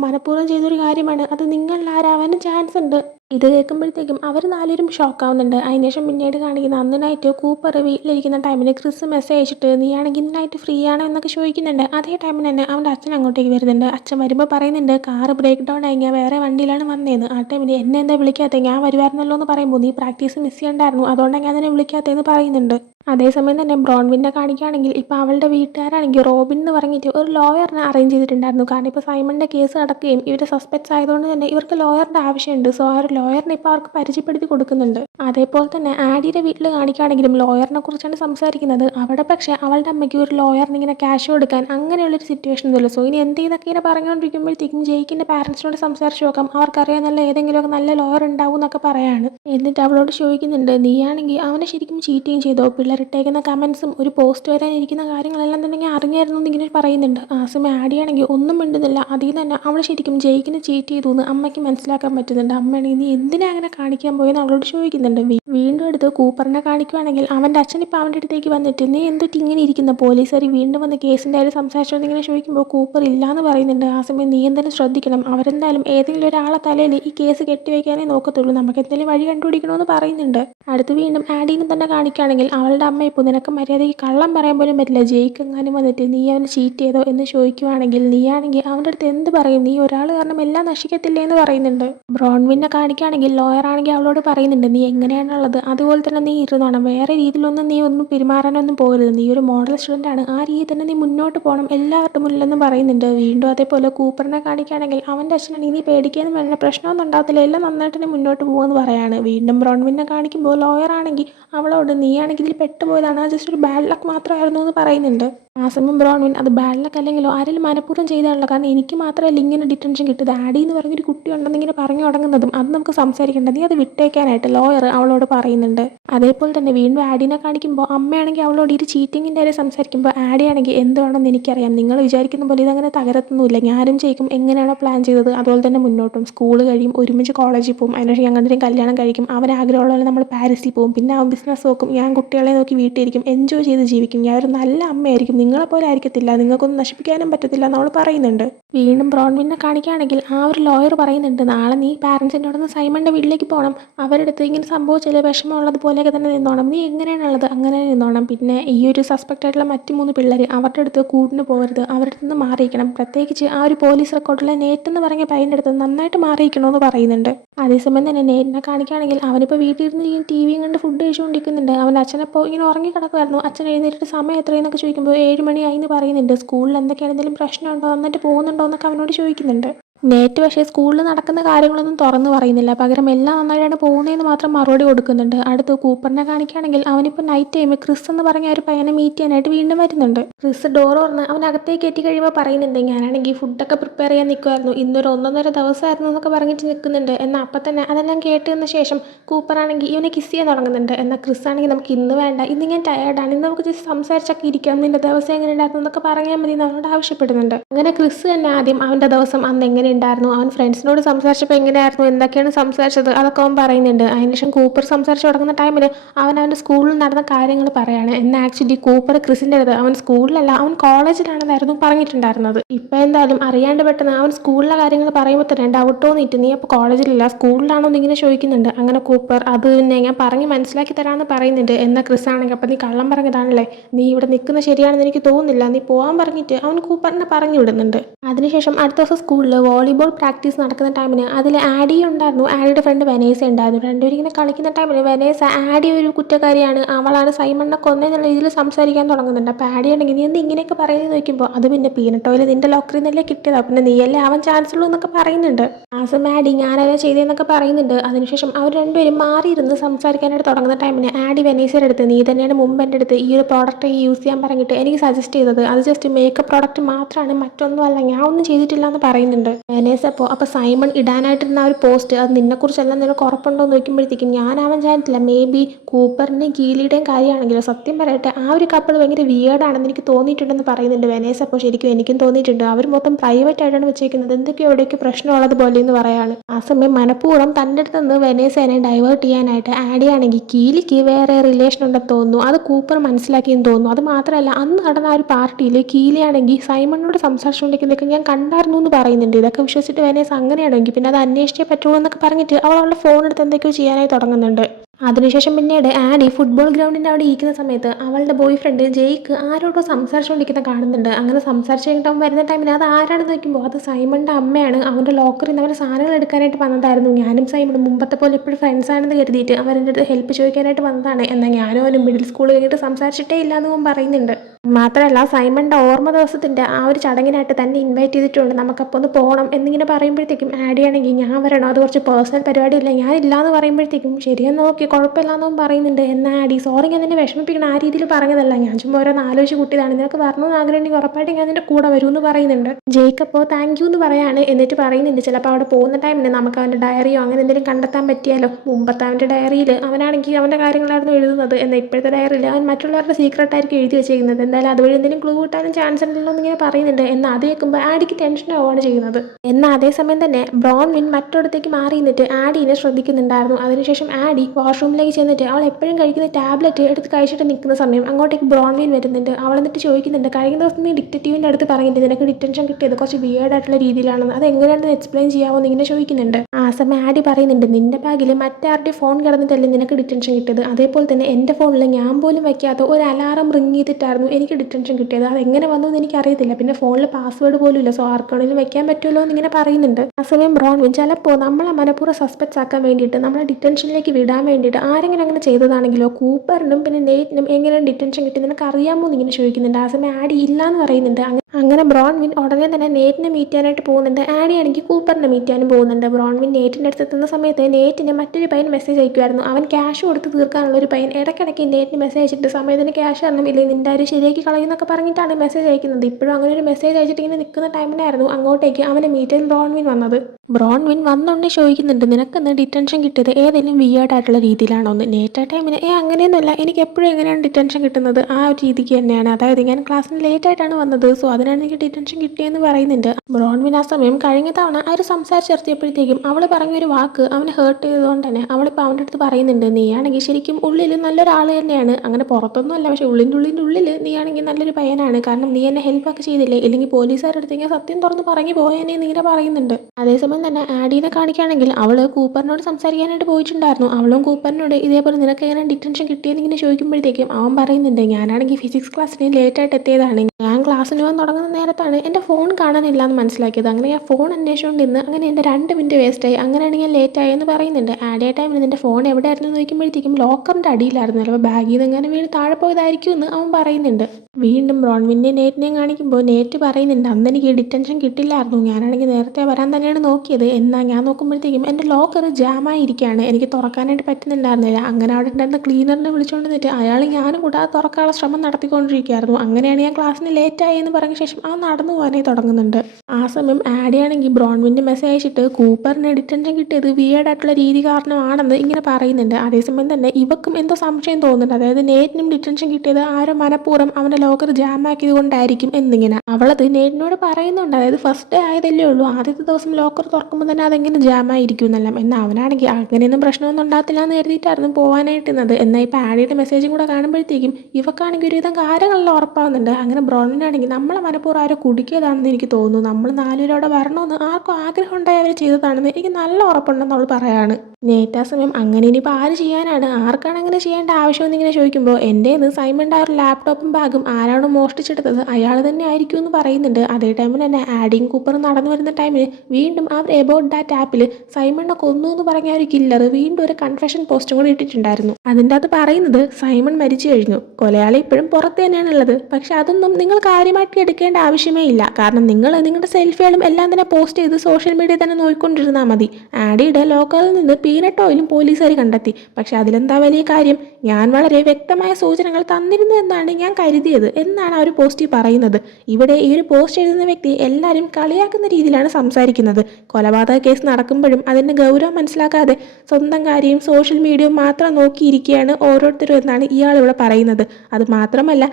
മനഃപൂർവ്വം ചെയ്തൊരു കാര്യമാണ്. അത് നിങ്ങളിൽ ആരാവാനും ചാൻസ് ഉണ്ട്. ഇത് കേൾക്കുമ്പോഴത്തേക്കും അവർ നാലുപേരും ഷോക്കാവുന്നുണ്ട്. അതിനുശേഷം പിന്നീട് കാണിക്കുന്ന അന്ന് നൈറ്റ് കൂപ്പർ വീട്ടിലിരിക്കുന്ന ടൈമിൽ ക്രിസ് മെസ്സേജ് അയച്ചിട്ട് നീയാണെങ്കിൽ ഇന്ന് നൈറ്റ് ഫ്രീ ആണോ എന്നൊക്കെ ചോദിക്കുന്നുണ്ട്. അതേ ടൈമിൽ തന്നെ അവൻ്റെ അച്ഛൻ അങ്ങോട്ടേക്ക് വരുന്നുണ്ട്. അച്ഛൻ വരുമ്പോൾ പറയുന്നുണ്ട് കാറ് ബ്രേക്ക് ഡൗൺ ആയി ഞാൻ വേറെ വണ്ടിയിലാണ് വന്നതെന്ന്. ആ ടൈമിൽ എന്നെ എന്താ വിളിക്കാത്തത്, ഞാൻ വരുമായിരുന്നല്ലോ എന്ന് പറയുമ്പോൾ നീ പ്രാക്ടീസ് മിസ് ചെയ്യണ്ടായിരുന്നു അതുകൊണ്ടാണ് ഞാൻ നിന്നെ വിളിക്കാത്തതെന്ന് പറയുന്നുണ്ട്. അതേസമയം തന്നെ ബ്രോൺവിനെ കാണിക്കുകയാണെങ്കിൽ ഇപ്പോൾ അവളുടെ വീട്ടുകാരാണെങ്കിൽ റോബിൻ എന്ന് പറഞ്ഞിട്ട് ഒരു ലോയറിനെ അറേഞ്ച് ചെയ്തിട്ടുണ്ടായിരുന്നു. കാരണം ഇപ്പോൾ സൈമണിൻ്റെ കേസ് നടക്കുകയും ഇവർ സസ്പെക്ട്സ് ആയതുകൊണ്ട് തന്നെ ഇവർക്ക് ലോയറിൻ്റെ ആവശ്യമുണ്ട്. സോ ആ ഒരു ലോയറിനെ ഇപ്പോൾ അവർക്ക് പരിചയപ്പെടുത്തി കൊടുക്കുന്നുണ്ട്. അതേപോലെ തന്നെ ആഡിയുടെ വീട്ടിൽ കാണിക്കുകയാണെങ്കിലും ലോയറിനെ കുറിച്ചാണ് സംസാരിക്കുന്നത്. അവിടെ പക്ഷേ അവളുടെ അമ്മയ്ക്ക് ഒരു ലോയറിന് ഇങ്ങനെ ക്യാഷ് കൊടുക്കാൻ അങ്ങനെയുള്ളൊരു സിറ്റുവേഷൻ ഒന്നുമില്ല. സോ ഇനി എന്തെങ്കിലുമൊക്കെ ഇങ്ങനെ പറഞ്ഞുകൊണ്ടിരിക്കുമ്പോഴത്തേക്കും ജയിക്കിൻ്റെ പാരൻസിനോട് സംസാരിച്ച് നോക്കാം, അവർക്കറിയാം നല്ല ഏതെങ്കിലുമൊക്കെ നല്ല ലോയർ ഉണ്ടാവും എന്നൊക്കെ പറയാണ്. എന്നിട്ട് അവളോട് ചോദിക്കുന്നുണ്ട് നീയാണെങ്കിൽ അവനെ ശരിക്കും ചീറ്റിങ് ചെയ്തോ, പിള്ളേരിട്ടേക്കുന്ന കമൻസും ഒരു പോസ്റ്റ് വരാനിരിക്കുന്ന കാര്യങ്ങളെല്ലാം തന്നെ അറിഞ്ഞായിരുന്നു എന്നിങ്ങനെ പറയുന്നുണ്ട്. ആ സമയം ആഡിയാണെങ്കിൽ ഒന്നും മിണ്ടുന്നില്ല. അതിൽ നിന്ന് തന്നെ അവൾ ശരിക്കും ജയിക്കിനെ ചീറ്റ് ചെയ്തു എന്ന് അമ്മയ്ക്ക് മനസ്സിലാക്കാൻ പറ്റുന്നുണ്ട്. അമ്മയാണെങ്കിൽ നീ എന്തിനാ അങ്ങനെ കാണിക്കാൻ പോയെന്ന് അവളോട് ചോദിക്കുന്നുണ്ട്. വീണ്ടും എടുത്ത് കൂപ്പറിനെ കാണിക്കുകയാണെങ്കിൽ അവൻ്റെ അച്ഛൻ ഇപ്പോൾ അവൻ്റെ അടുത്തേക്ക് വന്നിട്ട് നീ എന്തൊട്ട് ഇങ്ങനെ ഇരിക്കുന്ന, പോലീസുകാർ വീണ്ടും വന്ന് കേസിൻ്റെ കാര്യം സംസാരിച്ചോന്നിങ്ങനെ ചോദിക്കുമ്പോൾ കൂപ്പർ ഇല്ലാന്ന് പറയുന്നുണ്ട്. ആ സമയം നീ എന്തായാലും ശ്രദ്ധിക്കണം, അവരെന്തായാലും ഏതെങ്കിലും ഒരാളെ തലയിൽ ഈ കേസ് കെട്ടിവെക്കാനേ നോക്കത്തുള്ളൂ, നമുക്ക് എന്തെങ്കിലും വഴി കണ്ടുപിടിക്കണമെന്ന് പറയുന്നുണ്ട്. അടുത്ത് വീണ്ടും ആഡീനെ തന്നെ കാണിക്കുകയാണെങ്കിൽ അവളുടെ അമ്മ ഇപ്പോൾ നിനക്ക് മര്യാദയ്ക്ക് കള്ളം പറയാൻ പോലും പറ്റില്ല, ജയിക്ക് എങ്ങാനും വന്നിട്ട് നീ അവനെ ചീറ്റ് ചെയ്തോ എന്ന് ചോദിക്കുവാണെങ്കിൽ നീയാണെങ്കിൽ അവൻ്റെ അടുത്ത് എന്ത് പറയും, നീ ഒരാൾ കാരണം എല്ലാം നശിക്കത്തില്ലേ എന്ന് പറയുന്നുണ്ട്. ബ്രോൺവിനെ കാണിക്കുകയാണെങ്കിൽ ലോയർ ആണെങ്കിൽ അവളോട് പറയുന്നുണ്ട് നീ എങ്ങനെയാണുള്ളത് അതുപോലെ തന്നെ നീ ഇരുന്നോണം, വേറെ രീതിയിലൊന്നും നീ ഒന്നും പെരുമാറാനൊന്നും പോകരുത്, നീ ഒരു മോഡൽ സ്റ്റുഡൻ്റ് ആണ്, ആ രീതി തന്നെ നീ മുന്നോട്ട് പോകണം എല്ലാവരുടെ മുന്നിലെന്നും പറയുന്നുണ്ട്. വീണ്ടും അതേപോലെ കൂപ്പറിനെ കാണിക്കുകയാണെങ്കിൽ അവൻ്റെ അച്ഛനാണെങ്കിൽ നീ പേടിക്കാനും വേണ്ട, പ്രശ്നമൊന്നും ഉണ്ടാകത്തില്ല, എല്ലാം നന്നായിട്ട് തന്നെ മുന്നോട്ട് പോകുമെന്ന് പറയാണ്. വീണ്ടും ബ്രോൺവിനെ കാണിക്കുമ്പോൾ ലോയർ ആണെങ്കിൽ അവളോട് നീയാണെങ്കിൽ ഇതിൽ പെട്ടുപോയതാണ്, അത് ജസ്റ്റ് ഒരു ബാഡ് ലക്ക് മാത്രമായിരുന്നു എന്ന് പറയുന്നുണ്ട്. ആ സമയം ബ്രോൺവിൻ അത് ബാഡ് ലക്ക് അല്ലെങ്കിലോ ആരെങ്കിലും മനഃപൂർവ്വം ചെയ്താണല്ലോ, കാരണം എനിക്ക് മാത്രമല്ല ഇങ്ങനെ ഡിറ്റൻഷൻ കിട്ടിയത്, ആഡി എന്ന് പറഞ്ഞൊരു കുട്ടി ഉണ്ടെന്നിങ്ങനെ പറഞ്ഞു തുടങ്ങുന്നതും അത് നമുക്ക് സംസാരിക്കേണ്ട, നീ അത് വിട്ടേക്കാനായിട്ട് ലോയർ അവളോട് പറയുന്നുണ്ട്. അതേപോലെ തന്നെ വീണ്ടും ആഡിനെ കാണിക്കുമ്പോൾ അമ്മയാണെങ്കിൽ അവളോട് ഇത് ചീറ്റിങ്ങിൻ്റെ കാര്യം സംസാരിക്കുമ്പോൾ ആഡി ആണെങ്കിൽ എന്താണെന്ന് എനിക്കറിയാം, നിങ്ങൾ വിചാരിക്കുന്ന പോലെ ഇതങ്ങനെ തകരത്തൊന്നുമില്ല, ഞാനും ചെയ്യും എങ്ങനെയാണോ പ്ലാൻ ചെയ്തത് അതുപോലെ തന്നെ മുന്നോട്ടും സ്കൂൾ കഴിയും, ഒരുമിച്ച് കോളേജിൽ പോകും, അതിനുശേഷം ഞങ്ങളുടെ കല്യാണം കഴിക്കും, അവൻ ആഗ്രഹമുള്ള പോലെ നമ്മൾ പാരീസിൽ പോകും, പിന്നെ അവൻ ബിസിനസ് നോക്കും, ഞാൻ കുട്ടികളെ നോക്കി വീട്ടിലിരിക്കും, എൻജോയ് ചെയ്ത് ജീവിക്കും, ഞാൻ ഒരു നല്ല അമ്മയായിരിക്കും, നിങ്ങളെപ്പോലെ ആയിരിക്കത്തില്ല, നിങ്ങൾക്കൊന്നും നശിപ്പിക്കാനും പറ്റത്തില്ല നമ്മൾ പറയുന്നുണ്ട്. വീണ്ടും ബ്രോൺവിനെ കാണിക്കുകയാണെങ്കിൽ ആ ഒരു ലോയർ പറയുന്നുണ്ട് നാളെ നീ പാരൻസിൻ്റെ അവിടെ നിന്ന് സൈമണിൻ്റെ വീട്ടിലേക്ക് പോകണം, അവരുടെ അടുത്ത് ഇങ്ങനെ സംഭവിച്ചില്ല വിഷമമുള്ളത് പോലെയൊക്കെ തന്നെ നിന്നോണം, നീ എങ്ങനെയാണുള്ളത് അങ്ങനെ നിന്നോണം, പിന്നെ ഈ ഒരു സസ്പെക്റ്റ് ആയിട്ടുള്ള മറ്റ് 3 പിള്ളേർ അവരുടെ അടുത്ത് കൂട്ടിന് പോകരുത്, അവരുടെ അടുത്ത് നിന്ന് മാറിയിരിക്കണം, പ്രത്യേകിച്ച് ആ ഒരു പോലീസ് റെക്കോർഡിലെ നേറ്റ് എന്ന് പറഞ്ഞ പയ്യൻ്റെ അടുത്ത് നന്നായിട്ട് മാറിയിരിക്കണമെന്ന് പറയുന്നുണ്ട്. അതേസമയം തന്നെ നേറ്റിനെ കാണിക്കുകയാണെങ്കിൽ അവനിപ്പോൾ വീട്ടിൽ ഇരുന്ന് ഈ ടി വിയും കണ്ട് ഫുഡ് കഴിച്ചുകൊണ്ടിരിക്കുന്നുണ്ട്. അവൻ്റെ അച്ഛനപ്പോൾ ഇങ്ങനെ ഉറങ്ങി കിടക്കുമായിരുന്നു. അച്ഛൻ എഴുന്നേറ്റിട്ട് സമയം എത്രയെന്നൊക്കെ ചോദിക്കുമ്പോൾ 7 മണിയായി എന്ന് പറയുന്നുണ്ട്. സ്കൂളിൽ എന്തൊക്കെയാണ് എന്തെങ്കിലും പ്രശ്നമുണ്ടോ, നന്നായിട്ട് പോകുന്നുണ്ടോ എന്നൊക്കെ അവനോട് ചോദിക്കുന്നുണ്ട്. നേറ്റ് പക്ഷേ സ്കൂളിൽ നടക്കുന്ന കാര്യങ്ങളൊന്നും തുറന്നു പറയുന്നില്ല, പകരം എല്ലാം നന്നായിട്ടാണ് പോകുന്നതെന്ന് മാത്രം മറുപടി കൊടുക്കുന്നുണ്ട്. അടുത്ത് കൂപ്പറിനെ കാണിക്കുകയാണെങ്കിൽ അവനിപ്പോൾ നൈറ്റ് ടൈം ക്രിസ് എന്ന് പറഞ്ഞ ഒരു പയ്യനെ മീറ്റ് ചെയ്യാനായിട്ട് വീണ്ടും വരുന്നുണ്ട്. ക്രിസ് ഡോർ തുറന്ന് അവനകത്തേക്ക് കയറ്റി കഴിയുമ്പോൾ പറയുന്നുണ്ട് ഞാനാണെങ്കിൽ ഫുഡൊക്കെ പ്രിപ്പയർ ചെയ്യാൻ നിൽക്കുമായിരുന്നു, ഇന്നൊരു 1.5 ദിവസമായിരുന്നു എന്നൊക്കെ പറഞ്ഞിട്ട് നിൽക്കുന്നുണ്ട്. എന്നാൽ അപ്പം തന്നെ അതെല്ലാം കേട്ടതിന് ശേഷം കൂപ്പറാണെങ്കിൽ ഇവനെ കിസ് ചെയ്യാൻ തുടങ്ങുന്നുണ്ട്. എന്നാൽ ക്രിസ് ആണെങ്കിൽ നമുക്ക് ഇന്ന് വേണ്ട, ഇന്ന് ഞാൻ ടയേർഡാണ്, ഇന്ന് നമുക്ക് ജസ്റ്റ് സംസാരിച്ചൊക്കെ ഇരിക്കാം, നിന്റെ ദിവസം എങ്ങനെ ഉണ്ടായിരുന്നു എന്നൊക്കെ പറയാൻ മതി എന്ന് അവനോട് ആവശ്യപ്പെടുന്നുണ്ട്. അങ്ങനെ ക്രിസ് തന്നെ ആദ്യം അവൻ്റെ ദിവസം അന്ന് എങ്ങനെ ഉണ്ടായിരുന്നു, അവൻ ഫ്രണ്ട്സിനോട് സംസാരിച്ചപ്പോൾ എങ്ങനെയായിരുന്നു, എന്തൊക്കെയാണ് സംസാരിച്ചത് അതൊക്കെ അവൻ പറയുന്നുണ്ട്. അതിനുശേഷം കൂപ്പർ സംസാരിച്ച് തുടങ്ങുന്ന ടൈമിൽ അവൻ അവൻ്റെ സ്കൂളിൽ നടന്ന കാര്യങ്ങൾ പറയാണ്. എന്നാൽ ആക്ച്വലി കൂപ്പർ ക്രിസിൻ്റെ അടുത്ത് അവൻ സ്കൂളിലല്ല അവൻ കോളേജിലാണെന്നായിരുന്നു പറഞ്ഞിട്ടുണ്ടായിരുന്നത്. ഇപ്പം എന്തായാലും അറിയാണ്ട് പെട്ടെന്ന് അവൻ സ്കൂളിലെ കാര്യങ്ങൾ പറയുമ്പോൾ തന്നെ ഡൗട്ട് തോന്നിയിട്ട് നീ അപ്പോൾ കോളേജിലല്ല സ്കൂളിലാണോ എന്നിങ്ങനെ ചോദിക്കുന്നുണ്ട്. അങ്ങനെ കൂപ്പർ അത് തന്നെ ഞാൻ പറഞ്ഞ് മനസ്സിലാക്കി തരാമെന്ന് പറയുന്നുണ്ട്. എന്നാൽ ക്രിസ് ആണെങ്കിൽ അപ്പം നീ കള്ളം പറഞ്ഞതാണല്ലേ, നീ ഇവിടെ നിൽക്കുന്നത് ശരിയാണെന്ന് എനിക്ക് തോന്നുന്നില്ല, നീ പോകാൻ പറഞ്ഞിട്ട് അവൻ കൂപ്പറിനെ പറഞ്ഞു വിടുന്നുണ്ട്. അതിനുശേഷം അടുത്ത ദിവസം സ്കൂളിൽ വോളിബോൾ പ്രാക്ടീസ് നടക്കുന്ന ടൈമിന് അതിൽ ആഡി ഉണ്ടായിരുന്നു, ആഡിയുടെ ഫ്രണ്ട് വെനേസ ഉണ്ടായിരുന്നു. രണ്ടുപേരും ഇങ്ങനെ കളിക്കുന്ന ടൈമിൽ വെനേസ ആഡി ഒരു കുറ്റക്കാരിയാണ്, അവളാണ് സൈമണിനെ കൊന്നെന്നുള്ള രീതിയിൽ സംസാരിക്കാൻ തുടങ്ങുന്നുണ്ട്. അപ്പോൾ ആഡി ഉണ്ടെങ്കിൽ നീ എന്ത് ഇങ്ങനെയൊക്കെ പറയുന്നത് ചോദിക്കുമ്പോൾ അത് പിന്നെ പീനട്ട് ഓയിൽ നിന്റെ ലോക്കറിൽ നിന്നല്ലേ കിട്ടിയതാ, പിന്നെ നീയല്ലേ അവൻ ചാൻസ് ഉള്ളൂ എന്നൊക്കെ പറയുന്നുണ്ട്. ആ സമയം ആഡി ഞാനല്ല ചെയ്തതെന്നൊക്കെ പറയുന്നുണ്ട്. അതിനുശേഷം അവർ രണ്ടുപേരും മാറിയിരുന്ന് സംസാരിക്കാനായിട്ട് തുടങ്ങുന്ന ടൈമിന് ആഡി വെനേസയുടെ അടുത്ത് നീ തന്നെയാണ് മുമ്പ് എൻ്റെ അടുത്ത് ഈ ഒരു പ്രോഡക്റ്റ് യൂസ് ചെയ്യാൻ പറഞ്ഞിട്ട് എനിക്ക് സജസ്റ്റ് ചെയ്തത്, അത് ജസ്റ്റ് മേക്കപ്പ് പ്രോഡക്റ്റ് മാത്രമാണ്, മറ്റൊന്നും അല്ല, ഞാൻ ഒന്നും ചെയ്തിട്ടില്ല എന്ന് പറയുന്നുണ്ട്. വെനേസ അപ്പോൾ സൈമൺ ഇടാനായിട്ടിരുന്ന ആ ഒരു പോസ്റ്റ് അത് നിന്നെക്കുറിച്ചെല്ലാം നിനക്ക് ഉറപ്പുണ്ടോ എന്ന് ചോദിക്കുമ്പോഴത്തേക്കും ഞാനാവാൻ ചാൻസില്ല. മേ ബി കൂപ്പറിൻ്റെയും കീലിയുടെയും കാര്യമാണെങ്കിലോ സത്യം പറയട്ടെ ആ ഒരു കപ്പിൾ ഭയങ്കര വിയേർഡാണെന്ന് എനിക്ക് തോന്നിയിട്ടുണ്ടെന്ന് പറയുന്നുണ്ട് വെനേസ. അപ്പോൾ ശരിക്കും എനിക്കും തോന്നിയിട്ടുണ്ട്. അവർ മൊത്തം പ്രൈവറ്റ് ആയിട്ടാണ് വെച്ചേക്കുന്നത്, എന്തൊക്കെയോ എവിടെയൊക്കെ പ്രശ്നമുള്ളത് പോലെ എന്ന് പറയാണ്. ആ സമയം മനഃപൂർവ്വം തൻ്റെ അടുത്ത് നിന്ന് വെനേസേനെ ഡൈവേർട്ട് ചെയ്യാനായിട്ട് ആഡിയാണെങ്കിൽ കീലിക്ക് വേറെ റിലേഷൻ ഉണ്ടെന്ന് തോന്നുന്നു. അത് കൂപ്പർ മനസ്സിലാക്കിയെന്ന് തോന്നുന്നു. അത് മാത്രമല്ല അന്ന് നടന്ന ആ ഒരു പാർട്ടിയിൽ കീലിയാണെങ്കിൽ സൈമണിനോട് സംസാരിച്ചുകൊണ്ടിരിക്കുന്നതൊക്കെ ഞാൻ കണ്ടായിരുന്നു എന്ന് പറയുന്നുണ്ട്. ഇതൊക്കെ വിശ്വസിച്ചിട്ട് വെനേസ അങ്ങനെയാണെങ്കിൽ പിന്നെ അത് അന്വേഷിച്ചേ പറ്റുള്ളൂ എന്നൊക്കെ പറഞ്ഞിട്ട് അവൾ അവളുടെ ഫോൺ എടുത്ത് എന്തൊക്കെയോ ചെയ്യാനായി തുടങ്ങുന്നുണ്ട്. അതിനുശേഷം പിന്നീട് ആഡി ഫുട്ബോൾ ഗ്രൗണ്ടിൻ്റെ അവിടെ ഇരിക്കുന്ന സമയത്ത് അവളുടെ ബോയ് ഫ്രണ്ട് ജെയ്ക്ക് ആരോടോ സംസാരിച്ചുകൊണ്ടിരിക്കുന്ന കാണുന്നുണ്ട്. അങ്ങനെ സംസാരിച്ച് കഴിഞ്ഞിട്ട് അവൻ വരുന്ന ടൈമിൽ അത് ആരാണെന്ന് നോക്കുമ്പോൾ അത് സൈമണിൻ്റെ അമ്മയാണ്. അവൻ്റെ ലോക്കറിൽ നിന്ന് അവരുടെ സാധനങ്ങൾ എടുക്കാനായിട്ട് വന്നതായിരുന്നു. ഞാനും സൈമണും മുമ്പത്തെ പോലെ എപ്പോഴും ഫ്രണ്ട്സ് ആണെന്ന് കരുതിയിട്ട് അവരുടെ അടുത്ത് ഹെൽപ്പ് ചോദിക്കാനായിട്ട് വന്നതാണ്. എന്നാൽ ഞാനും അവനും മിഡിൽ സ്കൂൾ കഴിഞ്ഞിട്ട് സംസാരിച്ചിട്ടേ ഇല്ല എന്ന് അവൻ പറയുന്നുണ്ട്. മാത്രമല്ല സൈമണിൻ്റെ ഓർമ്മ ദിവസത്തിൻ്റെ ആ ഒരു ചടങ്ങിനായിട്ട് തന്നെ ഇൻവൈറ്റ് ചെയ്തിട്ടുണ്ട്, നമുക്കപ്പോൾ ഒന്ന് പോകണം എന്നിങ്ങനെ പറയുമ്പോഴത്തേക്കും ആഡിയാണെങ്കിൽ ഞാൻ വരണോ, അത് കുറച്ച് പേഴ്സണൽ പരിപാടിയില്ല ഞാനില്ല എന്ന് പറയുമ്പോഴത്തേക്കും ശരിയെന്ന് നോക്കി കുഴപ്പമില്ലാന്നും പറയുന്നുണ്ട്. എന്നാൽ ആഡി സോറി ഞാൻ നിന്നെ വിഷമിപ്പിക്കണം, ആ രീതിയിൽ പറഞ്ഞതല്ല, ഞാൻ ചുമ്മാ ഓരോന്ന് ആലോചിച്ച് കുട്ടിയതാണ്, നിനക്ക് വരണമെന്ന് ആഗ്രഹമുണ്ടെങ്കിൽ ഉറപ്പായിട്ട് ഞാൻ നിന്റെ കൂടെ വരൂ എന്ന് പറയുന്നുണ്ട്. ജേക്കപ്പോൾ താങ്ക് യു എന്ന് പറയാണ്. എന്നിട്ട് പറയുന്നുണ്ട് ചിലപ്പോൾ അവിടെ പോകുന്ന ടൈമിന് നമുക്ക് അവൻ്റെ ഡയറിയോ അങ്ങനെ എന്തെങ്കിലും കണ്ടെത്താൻ പറ്റിയാലോ. മുമ്പത്തെ അവൻ്റെ ഡയറിയിൽ അവനാണെങ്കിൽ അവൻ്റെ കാര്യങ്ങളായിരുന്നു എഴുതുന്നത്, എന്നാൽ ഇപ്പോഴത്തെ ഡയറിയിൽ അവൻ മറ്റുള്ളവരുടെ സീക്രട്ടായിരിക്കും എഴുതി വെച്ചേക്കുന്നത്. എന്തായാലും അതുവഴി എന്തെങ്കിലും ക്ലൂ കിട്ടാനും ചാൻസ് ഉണ്ടല്ലോ എന്നിങ്ങനെ പറയുന്നുണ്ട്. എന്നാൽ അത് കേൾക്കുമ്പോൾ ആഡിക്ക് ടെൻഷൻ ആവുകയാണ് ചെയ്യുന്നത്. എന്നാൽ അതേസമയം തന്നെ ബ്രോൺവിൻ മറ്റൊരിടത്തേക്ക് മാറി നിന്നിട്ട് ആഡീനെ ശ്രദ്ധിക്കുന്നുണ്ടായിരുന്നു. അതിനുശേഷം ആഡി വാഷ്റൂമിലേക്ക് ചെന്നിട്ട് അവൾ എപ്പോഴും കഴിക്കുന്ന ടാബ്ലറ്റ് എടുത്ത് കഴിച്ചിട്ട് നിൽക്കുന്ന സമയം അങ്ങോട്ടേക്ക് ബ്രോൺവിൻ വരുന്നുണ്ട്. അവൾ എന്നിട്ട് ചോദിക്കുന്നുണ്ട്, കഴിഞ്ഞ ദിവസം നീ ഡിറ്റക്റ്റീവിൻ്റെ അടുത്ത് പറഞ്ഞിട്ട് നിനക്ക് ഡിറ്റൻഷൻ കിട്ടിയത് കുറച്ച് വിയേർഡ് ആയിട്ടുള്ള രീതിയിലാണെന്ന്, അത് എങ്ങനെയാണെന്ന് എക്സ്പ്ലെയിൻ ചെയ്യാമോ എന്ന് ഇങ്ങനെ ചോദിക്കുന്നുണ്ട്. ആ സമയം ആഡി പറയുന്നുണ്ട്, നിന്റെ ബാഗിൽ മറ്റാരുടെ ഫോൺ കിടന്നിട്ടല്ലേ നിനക്ക് ഡിറ്റൻഷൻ കിട്ടിയത്, അതേപോലെ തന്നെ എൻ്റെ ഫോണിൽ ഞാൻ പോലും വയ്ക്കാത്ത ഒരു അലാറം റിങ് ചെയ്തിട്ടായിരുന്നു എനിക്ക് ഡിറ്റൻഷൻ കിട്ടിയത്, അത് എങ്ങനെ വന്നു എന്ന് എനിക്കറിയത്തില്ല, പിന്നെ ഫോണിൽ പാസ്വേഡ് പോലും ഇല്ല, സോ ആർക്കാണെങ്കിലും വെക്കാൻ പറ്റുമല്ലോ എന്നിങ്ങനെ പറയുന്നുണ്ട്. ആ സമയം ബ്രോൺവിൻ ചിലപ്പോൾ നമ്മളെ മനഃപൂർവ്വം സസ്പെക്ട്സ് ആക്കാൻ വേണ്ടിയിട്ട് നമ്മളെ ഡിറ്റൻഷനിലേക്ക് വിടാൻ വേണ്ടിയിട്ട് ആരെങ്കിലും അങ്ങനെ ചെയ്തതാണെങ്കിലോ കൂപ്പറിനും പിന്നെ നെയ്റ്റിനും എങ്ങനെയാണ് ഡിറ്റൻഷൻ കിട്ടി നിനക്ക് അറിയാമോ എന്ന് ഇങ്ങനെ ചോദിക്കുന്നുണ്ട്. ആ സമയം ആഡി ഇല്ല എന്ന് പറയുന്നുണ്ട്. അങ്ങനെ ബ്രോൺവിൻ ഉടനെ തന്നെ നേറ്റിനെ മീറ്റ് ചെയ്യാനായിട്ട് പോകുന്നുണ്ട്. ആഡി ആണെങ്കിൽ കൂപ്പറിനെ മീറ്റ് ചെയ്യാനും പോകുന്നുണ്ട്. ബ്രോൺവിൻ നേറ്റിൻ്റെ അടുത്ത് എത്തുന്ന സമയത്ത് നേറ്റിന് മറ്റൊരു പയ്യൻ മെസ്സേജ് അയക്കുമായിരുന്നു. അവൻ ക്യാഷ് കൊടുത്ത് തീർക്കാനുള്ള ഒരു പയ്യൻ ഇടയ്ക്കിടയ്ക്ക് നേറ്റിന് മെസ്സേജ് അയച്ചിട്ട് സമയത്തിന് ക്യാഷ് തരണം ഇല്ലെങ്കിൽ നിൻ്റെ ആരും ശരിയാക്കി കളയുന്നൊക്കെ പറഞ്ഞിട്ടാണ് മെസ്സേജ് അയക്കുന്നത്. ഇപ്പോഴും അങ്ങനെ ഒരു മെസ്സേജ് അയച്ചിട്ട് ഇങ്ങനെ നിൽക്കുന്ന ടൈമിനായിരുന്നു അങ്ങോട്ടേക്ക് അവനെ മീറ്റ് ചെയ്യാൻ ബ്രോൺവിൻ വന്നത്. ബ്രോൺവിൻ വന്നുകൊണ്ട് ചോദിക്കുന്നുണ്ട്, നിനക്കെന്ന് ഡിറ്റൻഷൻ കിട്ടിയത് ഏതെങ്കിലും വിയേർഡ് ആയിട്ടുള്ള രീതിയിലാണോ എന്ന്. നേറ്റ് ആ ടൈമിന് അങ്ങനെയൊന്നുമല്ല, എനിക്ക് എപ്പോഴും എങ്ങനെയാണ് ഡിറ്റൻഷൻ കിട്ടുന്നത് ആ ഒരു രീതിക്ക് തന്നെയാണ്, അതായത് ഞാൻ ക്ലാസ്സിന് ലേറ്റ് ആയിട്ടാണ് വന്നത്, സോ അതിനാണ് എനിക്ക് ഡിറ്റൻഷൻ കിട്ടിയെന്ന് പറയുന്നുണ്ട്. ബ്രോൺവിൻ ആ സമയം കഴിഞ്ഞ തവണ അവർ സംസാരിച്ചെത്തിയപ്പോഴത്തേക്കും അവൾ പറഞ്ഞൊരു വാക്ക് അവനെ ഹേർട്ട് ചെയ്തതുകൊണ്ട് തന്നെ അവളിപ്പോൾ അവൻ്റെ അടുത്ത് പറയുന്നുണ്ട്, നീയാണെങ്കിൽ ശരിക്കും ഉള്ളിൽ നല്ലൊരാൾ തന്നെയാണ്, അങ്ങനെ പുറത്തൊന്നും അല്ല, പക്ഷേ ഉള്ളിൻ്റെ ഉള്ളിൽ നീയാണെങ്കിൽ നല്ലൊരു പയ്യനാണ്, കാരണം നീ എന്നെ ഹെൽപ്പൊക്കെ ചെയ്തില്ലേ, ഇല്ലെങ്കിൽ പോലീസുകാരുടെ അടുത്തേക്ക് സത്യം തുറന്ന് പറഞ്ഞു പോയേനെ എന്നിങ്ങനെ പറയുന്നുണ്ട്. അതേസമയം തന്നെ ആഡീനെ കാണിക്കുകയാണെങ്കിൽ അവൾ കൂപ്പറിനോട് സംസാരിക്കാനായിട്ട് പോയിട്ടുണ്ടായിരുന്നു. അവളും കൂപ്പറിനോട് ഇതേപോലെ നിനക്ക് എങ്ങനെ ഡിറ്റൻഷൻ കിട്ടിയെന്ന് ഇങ്ങനെ ചോദിക്കുമ്പോഴത്തേക്കും അവൻ പറയുന്നുണ്ട്, ഞാനാണെങ്കിൽ ഫിസിക്സ് ക്ലാസ്സിന് ലേറ്റായിട്ട് എത്തിയതാണ്, ഞാൻ ക്ലാസ്സിന് പോകാൻ തുടങ്ങുന്ന നേരത്താണ് എൻ്റെ ഫോൺ കാണാനില്ല എന്ന് മനസ്സിലാക്കിയത്, അങ്ങനെ ഞാൻ ഫോൺ അന്വേഷിച്ചുകൊണ്ടിരുന്ന് അങ്ങനെ എൻ്റെ 2 മിനിറ്റ് വേസ്റ്റായി, അങ്ങനെയാണ് ഞാൻ ലേറ്റായി എന്ന് പറയുന്നുണ്ട്. ആഡ് ആ ടൈമിൽ നിൻ്റെ ഫോൺ എവിടെയായിരുന്നു എന്ന് ചോദിക്കുമ്പോഴത്തേക്കും ലോക്കറിൻ്റെ അടിയിലായിരുന്നു, ചിലപ്പോൾ ബാഗിൽ നിന്ന് എങ്ങനെ വീണ് താഴെ പോയതായിരിക്കും എന്ന് അവൻ പറയുന്നുണ്ട്. വീണ്ടും ബ്രോൺവിൻ്റെയും നേറ്റിനെയും കാണിക്കുമ്പോൾ നേറ്റ് പറയുന്നുണ്ട്, അന്ന് എനിക്ക് ഡിറ്റൻഷൻ കിട്ടില്ലായിരുന്നു, ഞാനാണെങ്കിൽ നേരത്തെ വരാൻ തന്നെയാണ് നോക്കിയത്, എന്നാൽ ഞാൻ നോക്കുമ്പോഴത്തേക്കും എൻ്റെ ലോക്കർ ജാമായിരിക്കുകയാണ്, എനിക്ക് തുറക്കാനായിട്ട് പറ്റുന്നുണ്ടായിരുന്നില്ല, അങ്ങനെ അവിടെ ഉണ്ടായിരുന്ന ക്ലീനറിനെ വിളിച്ചുകൊണ്ട് നിന്നിട്ട് അയാൾ ഞാനും കൂടെ അത് തുറക്കാനുള്ള ശ്രമം നടത്തിക്കൊണ്ടിരിക്കുകയായിരുന്നു, അങ്ങനെയാണ് ഞാൻ ക്ലാസ്സിന് ലേറ്റായി എന്ന് പറഞ്ഞ ശേഷം അവൻ നടന്നു പോകാനായി തുടങ്ങുന്നുണ്ട്. ആ സമയം ആഡിയാണെങ്കിൽ ബ്രോൺവിൻ്റെ മെസ്സേജ് അയച്ചിട്ട് കൂപ്പറിന് ഡിറ്റൻഷൻ കിട്ടിയത് വിയേർഡ് ആയിട്ടുള്ള രീതി കാരണമാണെന്ന് ഇങ്ങനെ പറയുന്നുണ്ട്. അതേസമയം തന്നെ ഇവക്കും എന്തോ സംശയം തോന്നുന്നുണ്ട്, അതായത് നേറ്റിനും ഡിറ്റൻഷൻ കിട്ടിയത് ആരോ മനഃപൂർവ്വം അവൻ്റെ ലോക്കർ ജാം ആക്കിയത് കൊണ്ടായിരിക്കും എന്നിങ്ങനെ അവളത് നേറ്റിനോട് പറയുന്നുണ്ട്. അതായത് ഫസ്റ്റ് ഡേ ആയതല്ലേ ഉള്ളൂ, ആദ്യത്തെ ദിവസം ലോക്കർ തുറക്കുമ്പോൾ തന്നെ അതെങ്ങനെ ജാമായിരിക്കും എന്നെല്ലാം, എന്നാൽ അവനാണെങ്കിൽ അങ്ങനെയൊന്നും പ്രശ്നമൊന്നും ഉണ്ടാകത്തില്ല എന്ന് കരുതിയിട്ടായിരുന്നു പോകാനായിട്ടുന്നത്. എന്നാൽ ഇപ്പോൾ ആഡിയുടെ മെസ്സേജും കൂടെ കാണുമ്പോഴത്തേക്കും ഇവക്കാണെങ്കിൽ ഒരുവിധം കാര്യങ്ങളെല്ലാം ഉറപ്പാവുന്നുണ്ട്. അങ്ങനെ ബ്രോണിനാണെങ്കിൽ നമ്മളെ മനഃപൂർവ്വം ആരോ കുടിക്കിയതാണെന്ന് എനിക്ക് തോന്നുന്നു, നമ്മൾ 4 പേരോടെ വരണമെന്ന് ആർക്കും ആഗ്രഹം ഉണ്ടായി അവർ ചെയ്തതാണെന്ന് എനിക്ക് നല്ല ഉറപ്പുണ്ടെന്ന് അവൾ പറയാണ്. നേറ്റാ സമയം അങ്ങനെ ഇനിയിപ്പോൾ ആര് ചെയ്യാനാണ്, ആർക്കാണ് അങ്ങനെ ചെയ്യേണ്ട ആവശ്യമെന്ന് ഇങ്ങനെ ചോദിക്കുമ്പോൾ എൻ്റേന്ന് സൈമണിൻ്റെ ആ ഒരു ലാപ്ടോപ്പും ബാഗും ആരാണോ മോഷ്ടിച്ചെടുത്തത് അയാൾ തന്നെ ആയിരിക്കും എന്ന് പറയുന്നുണ്ട്. അതേ ടൈമിൽ തന്നെ ആഡിയും കൂപ്പറും നടന്നു വരുന്ന ടൈമിൽ വീണ്ടും ആ എബൌട്ട് ദാറ്റ് ആപ്പിൽ സൈമണിനെ കൊന്നു എന്ന് പറഞ്ഞ ഒരു കില്ലർ വീണ്ടും ഒരു കൺഫെഷൻ പോസ്റ്റും കൂടി ഇട്ടിട്ടുണ്ടായിരുന്നു. അതിൻ്റെ അത് പറയുന്നത് സൈമൺ മരിച്ചു കഴിഞ്ഞു, കൊലയാളി ഇപ്പോഴും പുറത്ത് തന്നെയാണുള്ളത്, പക്ഷെ അതൊന്നും നിങ്ങൾ കാര്യമായിട്ട് എടുക്കേണ്ട ആവശ്യമേ ഇല്ല. കാരണം നിങ്ങൾ നിങ്ങളുടെ സെൽഫികളും എല്ലാം തന്നെ പോസ്റ്റ് ചെയ്ത് സോഷ്യൽ മീഡിയയിൽ തന്നെ നോക്കിക്കൊണ്ടിരുന്നാൽ മതി. ആഡിയുടെ ലോക്കറിൽ നിന്ന് പീനട്ട് ഓയിലും പോലീസുകാർ കണ്ടെത്തി. പക്ഷെ അതിലെന്താ വലിയ കാര്യം? ഞാൻ വളരെ വ്യക്തമായ സൂചനകൾ തന്നിരുന്നു എന്നാണ് ഞാൻ കരുതിയത് എന്നാണ് ആ ഒരു പോസ്റ്റിൽ പറയുന്നത്. ഇവിടെ ഈ ഒരു പോസ്റ്റ് എഴുതുന്ന വ്യക്തി എല്ലാവരും കളിയാക്കുന്ന രീതിയിലാണ് സംസാരിക്കുന്നത്. കൊലപാതക കേസ് നടക്കുമ്പോഴും അതിൻ്റെ ഗൗരവം മനസ്സിലാക്കാതെ സ്വന്തം കാര്യം സോഷ്യൽ മീഡിയയും മാത്രം നോക്കിയിരിക്കുകയാണ് ഓരോരുത്തരും എന്നാണ് ഇയാൾ ഇവിടെ പറയുന്നത്. അത് മാത്രമല്ല,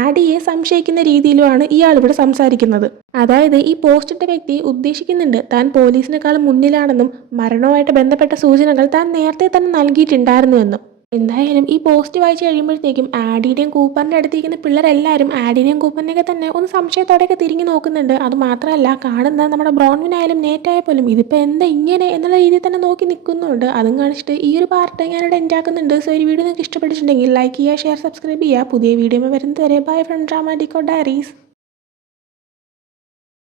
ആഡിയെ സംശയിക്കുന്ന രീതിയിലുമാണ് ഇയാൾ ഇവിടെ സംസാരിക്കുന്നത്. അതായത് ഈ പോസ്റ്റിട്ട വ്യക്തി ഉദ്ദേശിക്കുന്നുണ്ട് താൻ പോലീസിനേക്കാളും മുന്നിലാണെന്നും മരണവുമായിട്ട് ബന്ധപ്പെട്ട സൂചനകൾ താൻ നേരത്തെ തന്നെ നൽകിയിട്ടുണ്ടായിരുന്നുവെന്നും. എന്തായാലും ഈ പോസ്റ്റ് വായിച്ച് കഴിയുമ്പോഴത്തേക്കും ആഡിയുടെയും കൂപ്പറിൻ്റെ അടുത്തിരിക്കുന്ന പിള്ളേരെല്ലാവരും ആഡിയുടെയും കൂപ്പറിനെയൊക്കെ തന്നെ ഒന്ന് സംശയത്തോടെയൊക്കെ തിരിഞ്ഞു നോക്കുന്നുണ്ട്. അതുമാത്രമല്ല, കാണുന്ന നമ്മുടെ ബ്രോൺവിനായാലും നേറ്റായ പോലും ഇതിപ്പോൾ എന്താ ഇങ്ങനെ എന്നുള്ള രീതിയിൽ തന്നെ നോക്കി നിൽക്കുന്നുണ്ട്. അതും കാണിച്ചിട്ട് ഈ ഒരു പാർട്ട് ഞാനിവിടെ എൻഡാക്കുന്നുണ്ട്. സോ ഈ വീഡിയോ നിങ്ങൾക്ക് ഇഷ്ടപ്പെട്ടിട്ടുണ്ടെങ്കിൽ ലൈക്ക് ചെയ്യുക, ഷെയർ, സബ്സ്ക്രൈബ് ചെയ്യുക. പുതിയ വീഡിയോ വരുന്നത് വരെ ബൈ ഫ്രം ഡ്രാമാറ്റിക്കോ ഡയറീസ്.